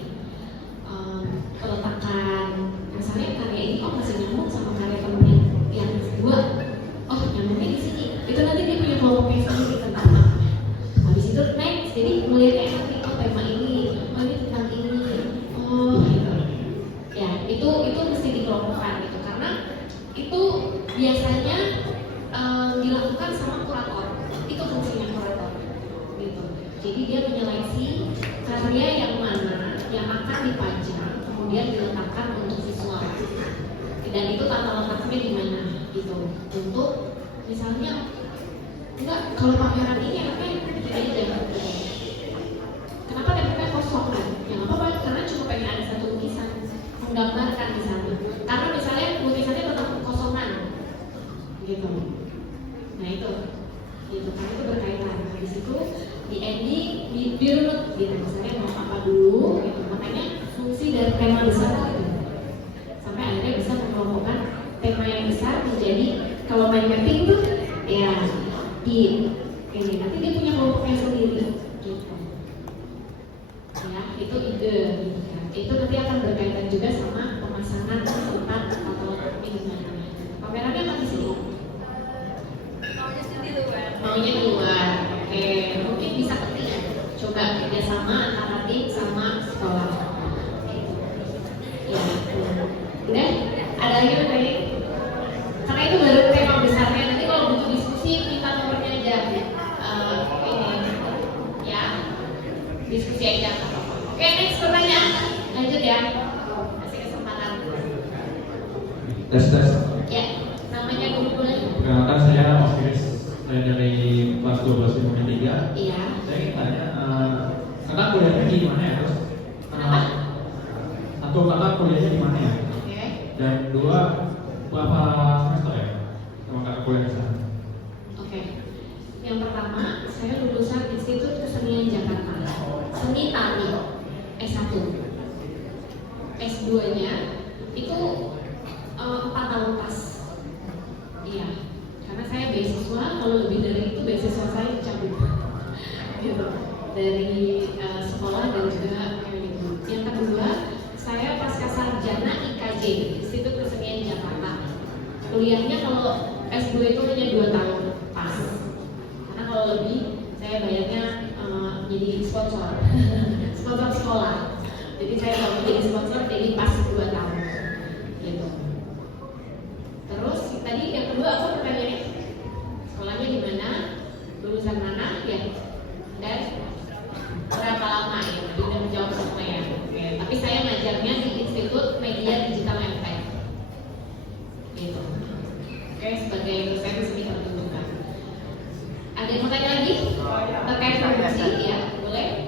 peletakan. Misalnya karya ini masih nyambung sama karya temennya yang kedua, nyambungnya di sini. Itu nanti dia punya kelompoknya sendiri tentang apa. Habis itu next, jadi melihatnya nanti tema ini, ini tentang ini, gitu. Ya itu mesti dikelompokkan gitu karena itu biasanya dilakukan sama kurator. Itu fungsinya kurator gitu. Jadi dia menyeleksi karya yang mana yang akan dipajang kemudian diletakkan untuk visual. Dan itu tata letaknya di mana gitu. Untuk misalnya enggak, kalau pameran ini enaknya bikin aja kenapa tempatnya kosong kan? Ya nggak apa-apa karena cuma pengen ada satu lukisan menggambarkan di sana. Karena misalnya lukisannya tentang kekosongan gitu. Nah itu karena itu berkaitan. Di situ di ending dirunut gitu. Misalnya mau apa dulu gitu. Makanya fungsi dari tema besar gitu. Sampai akhirnya bisa mengelompokkan tema yang besar menjadi kalau main mapping tuh ya di ini nanti dia punya kelompoknya sendiri gitu. Ya itu ide gitu kan. Itu nanti akan berkaitan juga sama pemasangan tempat atau ini namanya. Pamerannya akan di sini. Maunya di luar. Oke, mungkin bisa penting ya. Coba kerjasama antara tim sama sekolah. Ya, udah. Ada lagi bertanya? Karena itu baru tema besarnya. Nanti kalau butuh diskusi minta nomornya aja. Ini ya diskusi aja. Oke, next pertanyaan. Lanjut ya. Kasih kesempatan. Tes. Ya, namanya dulu boleh. Perkenalkan saya Oskiris, saya dari kelas 12 Ilmu 3. Iya. Saya ingin tanya, kakak kuliahnya di mana ya? Terus satu kakak kuliahnya di mana ya? Oke. Dan dua berapa semester ya? Sama kakak kuliah di sana. Oke. Yang pertama, saya lulusan Institut Kesenian Jakarta. Seni Tari S1. S2-nya itu 4 tahun pas. Iya. Karena saya beasiswa, kalau lebih dari itu beasiswa saya cabut. Gitu. Dari sekolah dan juga gitu. Yang kedua, saya pasca sarjana IKJ, Institut Kesenian Jakarta. Kuliahnya kalau S2 itu hanya 2 tahun pas. Karena kalau lebih saya bayarnya jadi sponsor sekolah. Jadi saya kalau jadi sponsor jadi pas 2 tahun gitu. Terus tadi yang kedua apa pertanyaannya? Sekolahnya di mana? Lulusan mana? Ya. Dan berapa lama ya? Tadi udah menjawab semuanya. Oke. Tapi saya ngajarnya di Institut Media Digital MTech. Gitu. Oke, sebagai dosen seni pertunjukan. Ada yang mau tanya lagi? Terkait produksi ya? Boleh?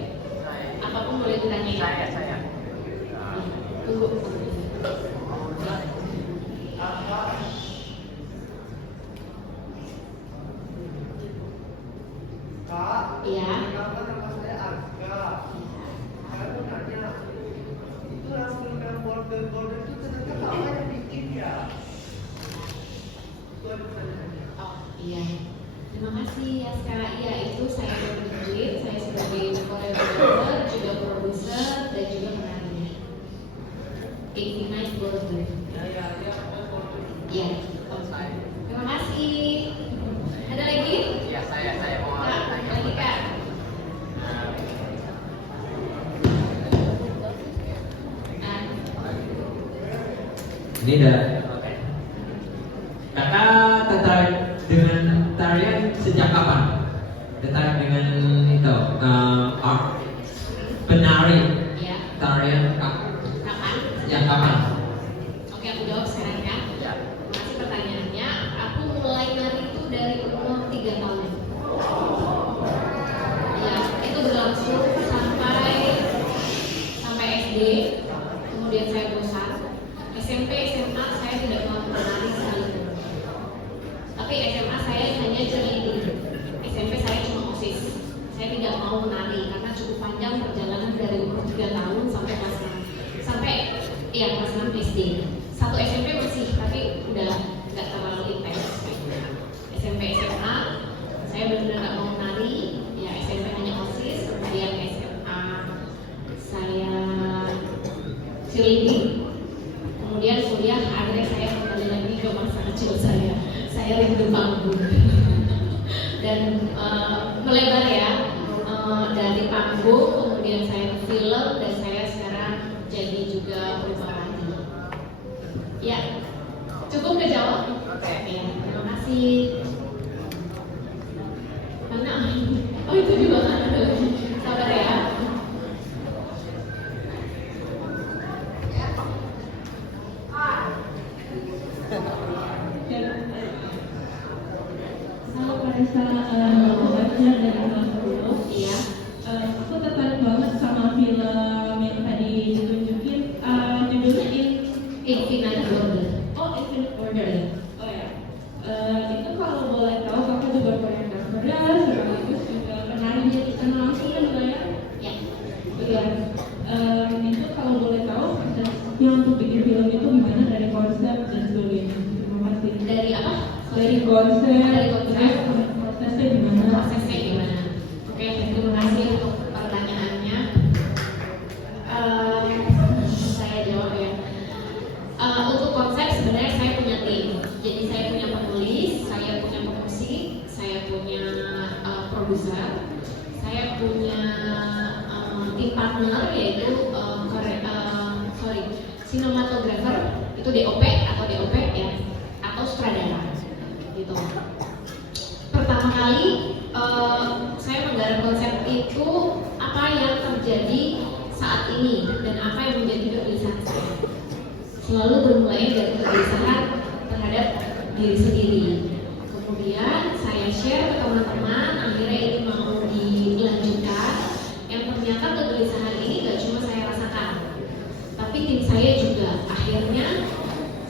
Ini udah. Oke. Kakak tertarik dengan tarian sejak kapan? Tertarik dengan itu art penari Ya, tarian kapan? sejak kapan? Oke, aku jawab sekarang ya. Ya. Masih pertanyaannya, aku mulai nari itu dari umur 3 tahun. Ya, itu berlangsung sampai SD. Kemudian saya bosan. SMP, SMA saya tidak mau menari sekalipun. Tapi SMA saya hanya cheerleading. SMP saya cuma OSIS. Saya tidak mau menari karena cukup panjang perjalanan dari umur 3 tahun sampai kelas 6 SD. Satu SMP masih, tapi udah nggak terlalu intens. SMP SMA saya benar-benar nggak mau menari. Ya SMP hanya OSIS. Kemudian SMA saya cheerleading. Kemudian kuliah akhirnya saya kembali lagi ke masa kecil saya. Saya rindu panggung dan melebar ya, dari panggung kemudian saya ke film dan saya sekarang jadi juga perubahan. Ya, cukup kejawab. Oke. Ya, terima kasih. Mana? Oh itu juga kan ada lagi. Sabar ya. Halo Marisa, Baca dari kelas 10. Iya. Aku tertarik banget sama film yang tadi ditunjukin, judulnya Infinite Border. Oh, Infinite Border. Oh ya. Itu kalau boleh tahu kakak juga koreografer, sekaligus juga penari, jadi kenal langsung kan juga ya? Ya. Iya. Itu kalau boleh tahu prosesnya untuk bikin film itu gimana dari konsep dan sebagainya. Terima kasih. Dari apa? Dari konsep, Dari konsep. prosesnya gimana? Prosesnya gimana? Oke, terima kasih untuk pertanyaannya. Saya jawab ya. Untuk konsep sebenarnya saya punya tim. Jadi saya punya penulis, saya punya pemusik, saya punya produser, saya punya tim partner yaitu sinematografer, itu DOP ya, atau sutradara gitu. Pertama kali saya menggarap konsep itu apa yang terjadi saat ini dan apa yang menjadi kegelisahan saya. Selalu bermulai dari kegelisahan terhadap diri sendiri. Kemudian saya share ke teman-teman, akhirnya ini mau dilanjutkan. Yang ternyata kegelisahan ini gak cuma saya rasakan, tapi tim saya juga. Akhirnya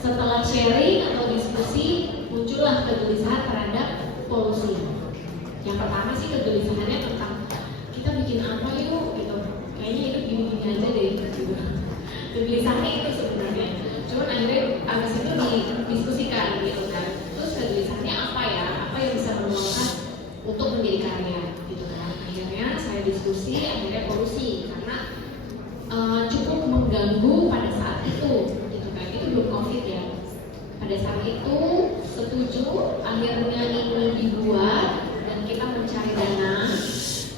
setelah sharing atau diskusi muncullah kegelisahan terhadap polusi. Yang pertama sih kegelisahannya tentang kita bikin apa yuk gitu. Kayaknya hidup gini-gini aja deh gitu. Kegelisahannya itu sebenarnya. Cuman akhirnya abis itu didiskusikan gitu kan. Terus kegelisahannya apa ya? Apa yang bisa menolongkan untuk menjadi karya gitu kan. Akhirnya saya diskusi, akhirnya polusi karena cukup mengganggu pada saat itu gitu kan. Itu belum COVID ya. Pada saat itu setuju, akhirnya ini dibuat dan kita mencari dana.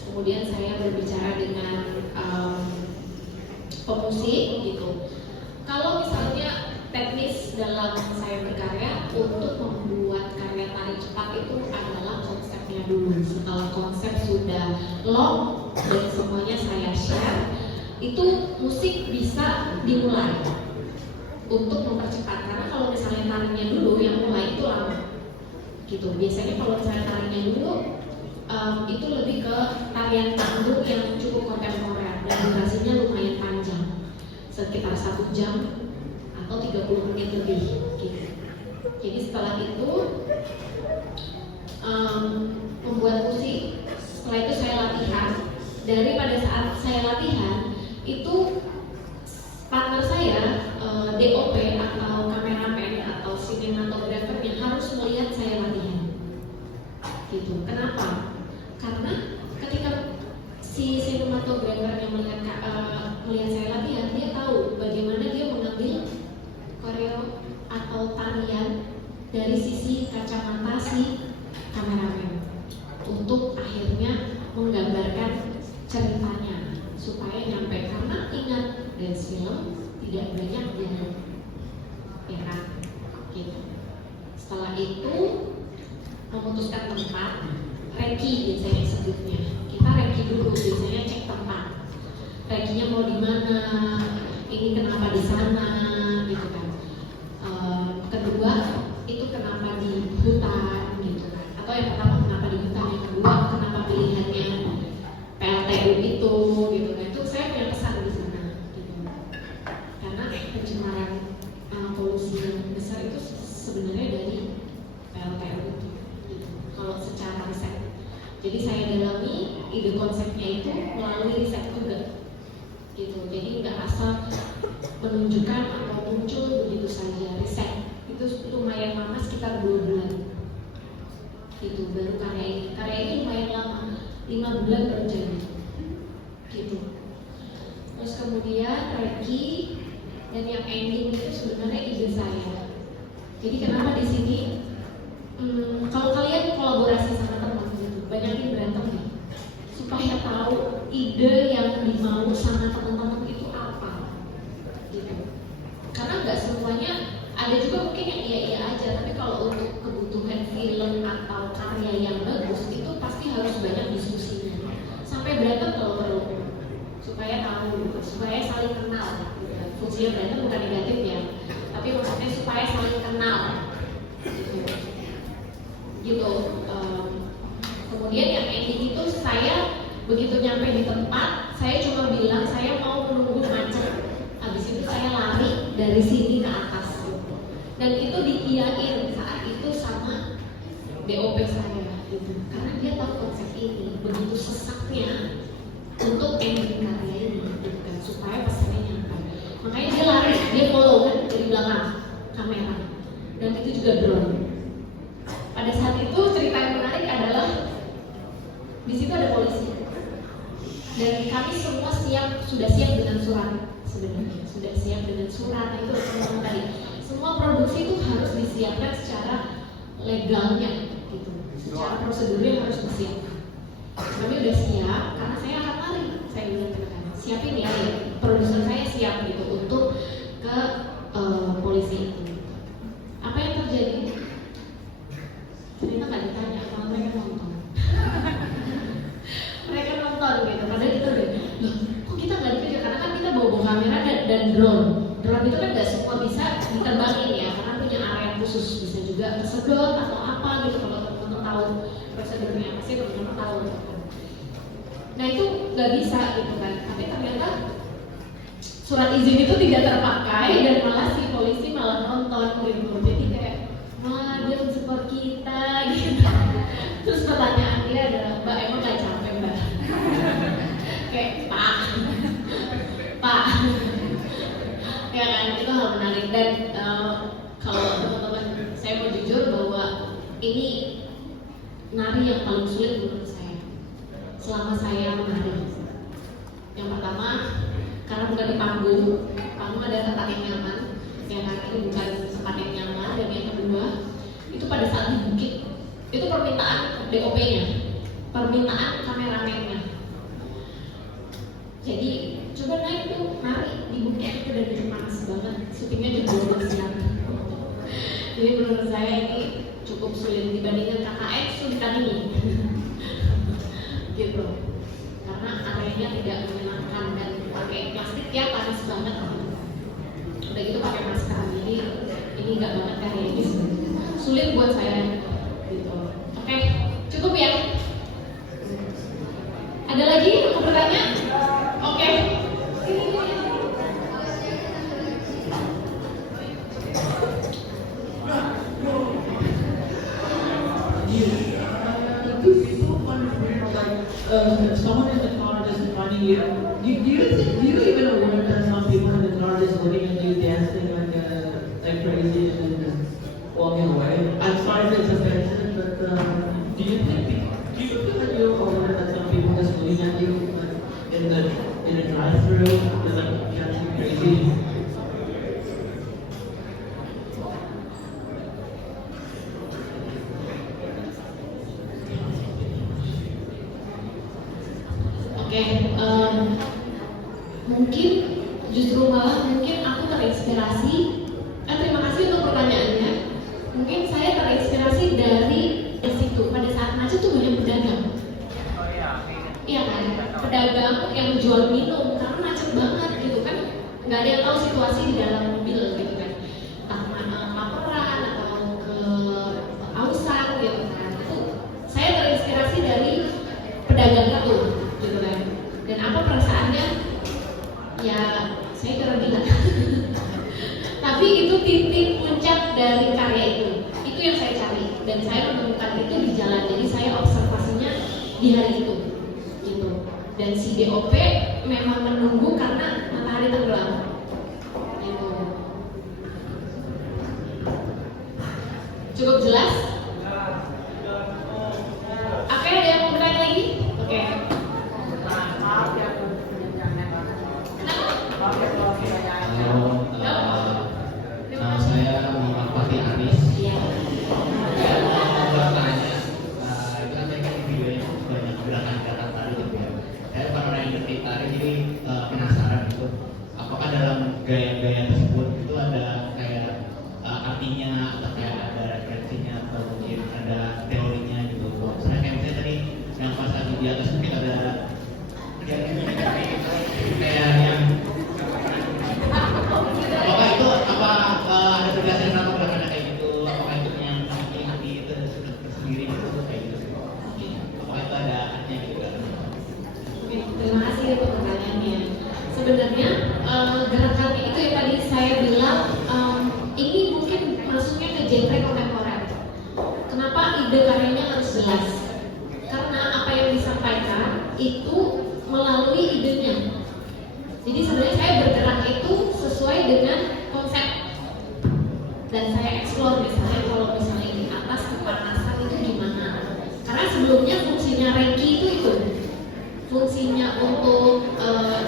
Kemudian saya berbicara dengan pemusik gitu. Kalau misalnya teknis dalam saya berkarya, untuk membuat karya tari cepat itu adalah konsepnya dulu. Setelah konsep sudah lock dan semuanya saya share, itu musik bisa dimulai untuk mempercepat. Karena kalau misalnya tarinya dulu yang mulai itu lama gitu. Biasanya kalau misalnya tarinya dulu itu lebih ke tarian tanggung yang cukup kontemporer dan durasinya lumayan panjang, sekitar 1 jam atau 30 menit lebih gitu. Jadi setelah itu membuat musik. Setelah itu saya latihan. Dari pada saat saya latihan itu partner saya DOP atau kameramen atau sinematografer yang harus melihat saya latihan gitu. Kenapa? Karena ketika si sinematografer yang melihat saya latihan, dia tahu bagaimana dia mengambil koreo atau tarian dari sisi kacamata si kameramen untuk akhirnya menggambarkan ceritanya supaya nyampe. Karena ingat, dance film tidak banyak dialog ya kan? gitu. Setelah itu memutuskan tempat, reki biasanya sebutnya. Kita reki dulu, biasanya cek tempat. Rekinya mau di mana, ini kenapa di sana, gitu kan. Kedua itu kenapa di hutan, gitu kan. Atau yang pertama kenapa di hutan, yang kedua kenapa pilihannya PLTU itu, gitu kan. Itu saya punya pesan di sana, gitu. Karena pencemaran polusi yang besar itu sebenarnya dari PLTU itu, gitu. Kalau secara riset. Jadi saya dalami ide konsepnya itu melalui riset juga, gitu. Jadi nggak asal menunjukkan atau muncul begitu saja. Riset itu lumayan lama, sekitar 2 bulan. Gitu, baru karya ini lumayan lama, 5 bulan baru jadi. Gitu. Terus kemudian reki dan yang ending itu sebenarnya ide saya. Jadi kenapa di sini? Kalau kalian kolaborasi sama teman gitu, banyakin berantem nih, supaya tahu ide yang dimau sama teman-teman itu apa, gitu. Karena nggak semuanya, ada juga mungkin yang iya-iya aja, tapi kalau untuk kebutuhan film atau karya yang bagus itu pasti harus banyak diskusinya, sampai berantem kalau perlu, supaya tahu, supaya saling kenal. Gitu. Fungsinya berantem bukan negatif ya, tapi maksudnya supaya saling kenal. Gitu. Kemudian yang ending itu saya begitu nyampe di tempat, saya cuma bilang saya mau menunggu macet. Habis itu saya lari dari sini ke atas. Dan itu diiyain saat itu sama DOP saya, gitu. Karena dia tahu konsep ini, begitu sesaknya untuk ending karya ini, gitu kan, supaya pesannya nyampe. Makanya dia lari, dia follow kan dari belakang kamera. Dan itu juga drone. Pada saat itu cerita yang menarik adalah di situ ada polisi dan kami semua sudah siap dengan surat, sebenarnya sudah siap dengan surat. Nah, itu teman-teman tadi, semua produksi itu harus disiapkan secara legalnya, gitu, secara prosedurnya harus disiapkan. Kami udah siap karena saya akan lari, saya bilang kan, siapin ya, produser saya siap gitu untuk ke polisi itu. Apa yang terjadi? Ternyata nggak ditanya, kalau mereka nonton. Mereka nonton gitu, padahal kita udah, loh kok kita nggak dikejar? Karena kan kita bawa kamera dan drone. Drone itu kan nggak semua bisa diterbangin ya, karena punya area khusus, bisa juga tersedot atau apa gitu. Kalau teman-teman tahu prosedurnya pasti teman-teman tahu. Nah itu nggak bisa gitu kan, tapi ternyata surat izin itu tidak terpakai dan malah si polisi malah nonton gitu. Jadi kayak wah dia mensupport kita gitu. Terus pertanyaan dia adalah, Mbak emang gak capek Mbak? Kayak Pak ya kan, itu hal menarik. Dan kalau teman-teman, saya mau jujur bahwa ini nari yang paling sulit menurut saya selama saya menari. Yang pertama, karena bukan di panggung ada tempat yang nyaman, ya kan, ini bukan tempat yang nyaman. Dan yang kedua, itu pada saat di bukit, itu permintaan DOP-nya, permintaan kameramennya. Jadi coba naik tuh, nari di bukit itu udah jadi panas banget, syutingnya juga 12 jam. Jadi menurut saya ini cukup sulit dibandingkan KKN sulitan ini. Gitu. Karena areanya tidak menyenangkan dan pakai plastik ya, panas banget. Udah gitu pakai masker, jadi ini nggak banget karya ini sulit buat saya gitu. Oke, cukup ya. Ada lagi yang mau bertanya? Oke. Someone in the car just in front of you. Do you even aware that some people in the car just looking at you dancing like crazy and just walking away? I'm sorry if it's offensive, but do you feel that you're aware that some people just looking at you in a drive-through is like dancing crazy? Mungkin justru malah mungkin aku terinspirasi. Terima kasih untuk pertanyaannya. mungkin saya terinspirasi dari situ. Pada saat macet tuh banyak pedagang. Iya kan, pedagang yang jual minum karena macet banget gitu kan, nggak ada yang tahu situasi di dalam mobil gitu kan, entah mana laporan atau ke ausan gitu kan. Itu saya terinspirasi dari pedagang itu gitu kan. Dan apa perasaannya? Ya saya kira gila. Tapi itu titik puncak dari karya itu yang saya cari dan saya menemukan itu di jalan. Jadi saya observasinya di hari itu gitu. Dan si DOP memang menunggu karena matahari tenggelam gitu. Cukup jelas? Oke, ada yang mau bertanya lagi? Oke. Nama saya Muhammad Fatih Aris. Iya. Saya mau bertanya, itu kan tadi kan videonya banyak gerakan-gerakan tari gitu ya. Saya pernah yang detik tari, jadi penasaran gitu. Apakah dalam gaya-gaya tersebut itu ada kayak artinya atau kayak ada referensinya atau mungkin ada teorinya gitu. Misalnya kayak misalnya tadi yang pas lagi di atas mungkin ada kayak yang apakah itu ada penjelasan atau gerakannya kayak gitu? Apakah itu yang arti itu tersendiri gitu kayak gitu? Apakah itu ada artinya gitu kan? Oke, terima kasih untuk pertanyaannya. Sebenarnya gerakannya itu yang tadi saya bilang ini mungkin masuknya ke genre kontemporer. Kenapa ide karyanya harus jelas? Karena apa yang disampaikan itu melalui idenya. Jadi sebenarnya saya bergerak itu sesuai dengan konsep dan saya eksplor misalnya kalau misalnya di atas kepanasan itu gimana. Karena sebelumnya fungsinya Reiki itu fungsinya untuk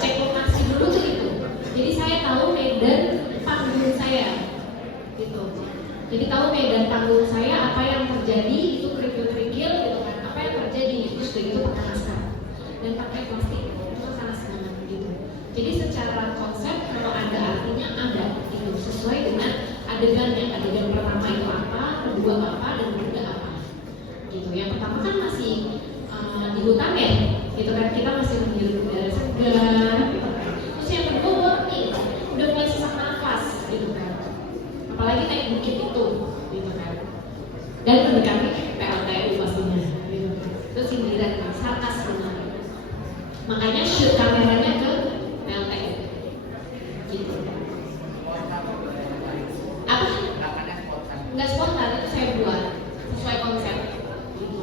cek lokasi dulu tuh itu. Jadi saya tahu medan panggung saya gitu. Jadi tahu medan panggung saya apa yang terjadi itu kerikil-kerikil gitu kan. Apa yang terjadi terus begitu pakai masker dan pakai plastik itu kan panas banget gitu. Jadi secara konsep kalau ada artinya ada itu sesuai dengan adegannya. Adegan pertama itu apa, kedua apa, dan ketiga apa gitu. Yang pertama kan masih di hutan ya gitu kan, kita masih menghirup udara segar gitu kan. Terus yang kedua warning, udah mulai sesak nafas gitu kan, apalagi naik bukit itu gitu kan, dan mendekati PLTU pastinya gitu kan. Itu sindiran sarkas sebenarnya, makanya shoot kameranya ke PLTU gitu. Apa? Nggak spontan, itu saya buat sesuai konsep gitu.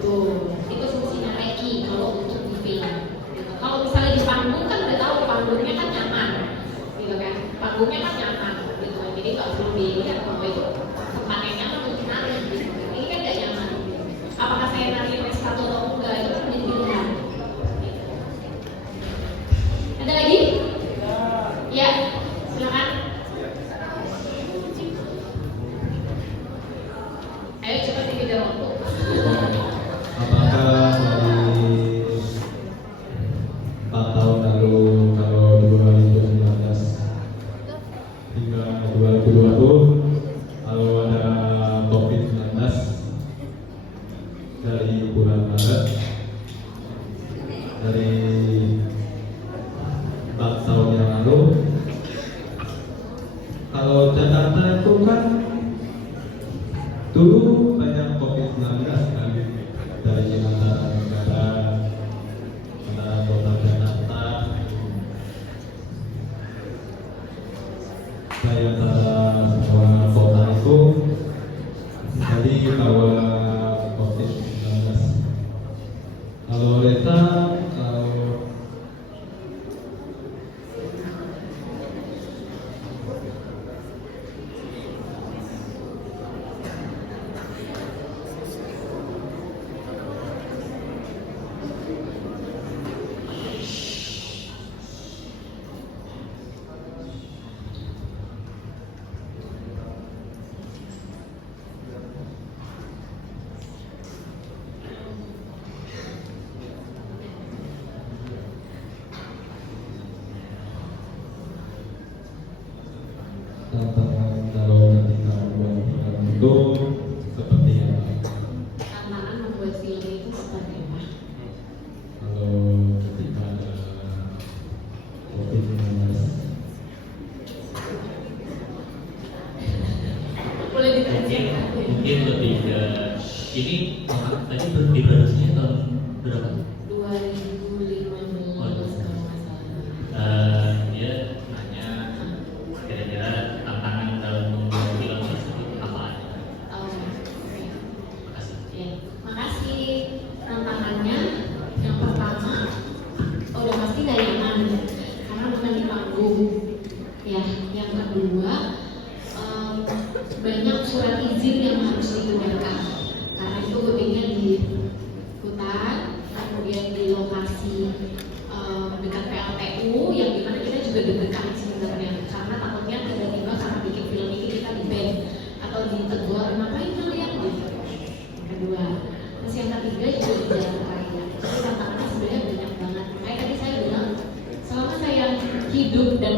Betul, itu fungsinya Reiki kalau untuk di film gitu. Kalau misalnya di panggung kan udah tahu panggungnya kan nyaman gitu kan, panggungnya kan nyaman gitu, jadi nggak perlu dilihat bahwa itu tempat yang nyaman untuk nari gitu. Ini kan nggak nyaman gitu. Apakah saya nari satu atau enggak itu kan menjadi pilihan gitu. Ada lagi? Ya, silakan. Ayo cepat dikejar waktu. Apakah dari 4 tahun lalu, kalau 2019 hingga 2020, kalau ada COVID-19 dari bulan Maret, dari 4 tahun yang lalu, kalau Jakarta itu kan dulu banyak COVID-19 kan, dari antara negara, antara kota Jakarta, dari antara semua kota itu, jadi bawa COVID-19. Kalau Reza, kalau tantangan kalau nanti Ini tadi diproduksinya tahun berapa? 2015 kalau nggak salah. Dia nanya kira-kira tantangan dalam membuat film tersebut apa aja? Makasih. Ya, makasih. Tantangannya yang pertama udah pasti nggak nyaman karena bukan di panggung. Ya, yang kedua banyak surat izin yang harus dikeluarkan karena itu syutingnya di hutan, kemudian di lokasi dekat PLTU yang dimana kita juga deg-degan sebenarnya karena takutnya tiba-tiba karena bikin film ini kita di-ban atau ditegur ngapain kalian gitu. Yang kedua, terus yang ketiga juga di jalan raya. Jadi tantangannya sebenarnya banyak banget. Kayak tadi saya bilang, selama saya hidup dan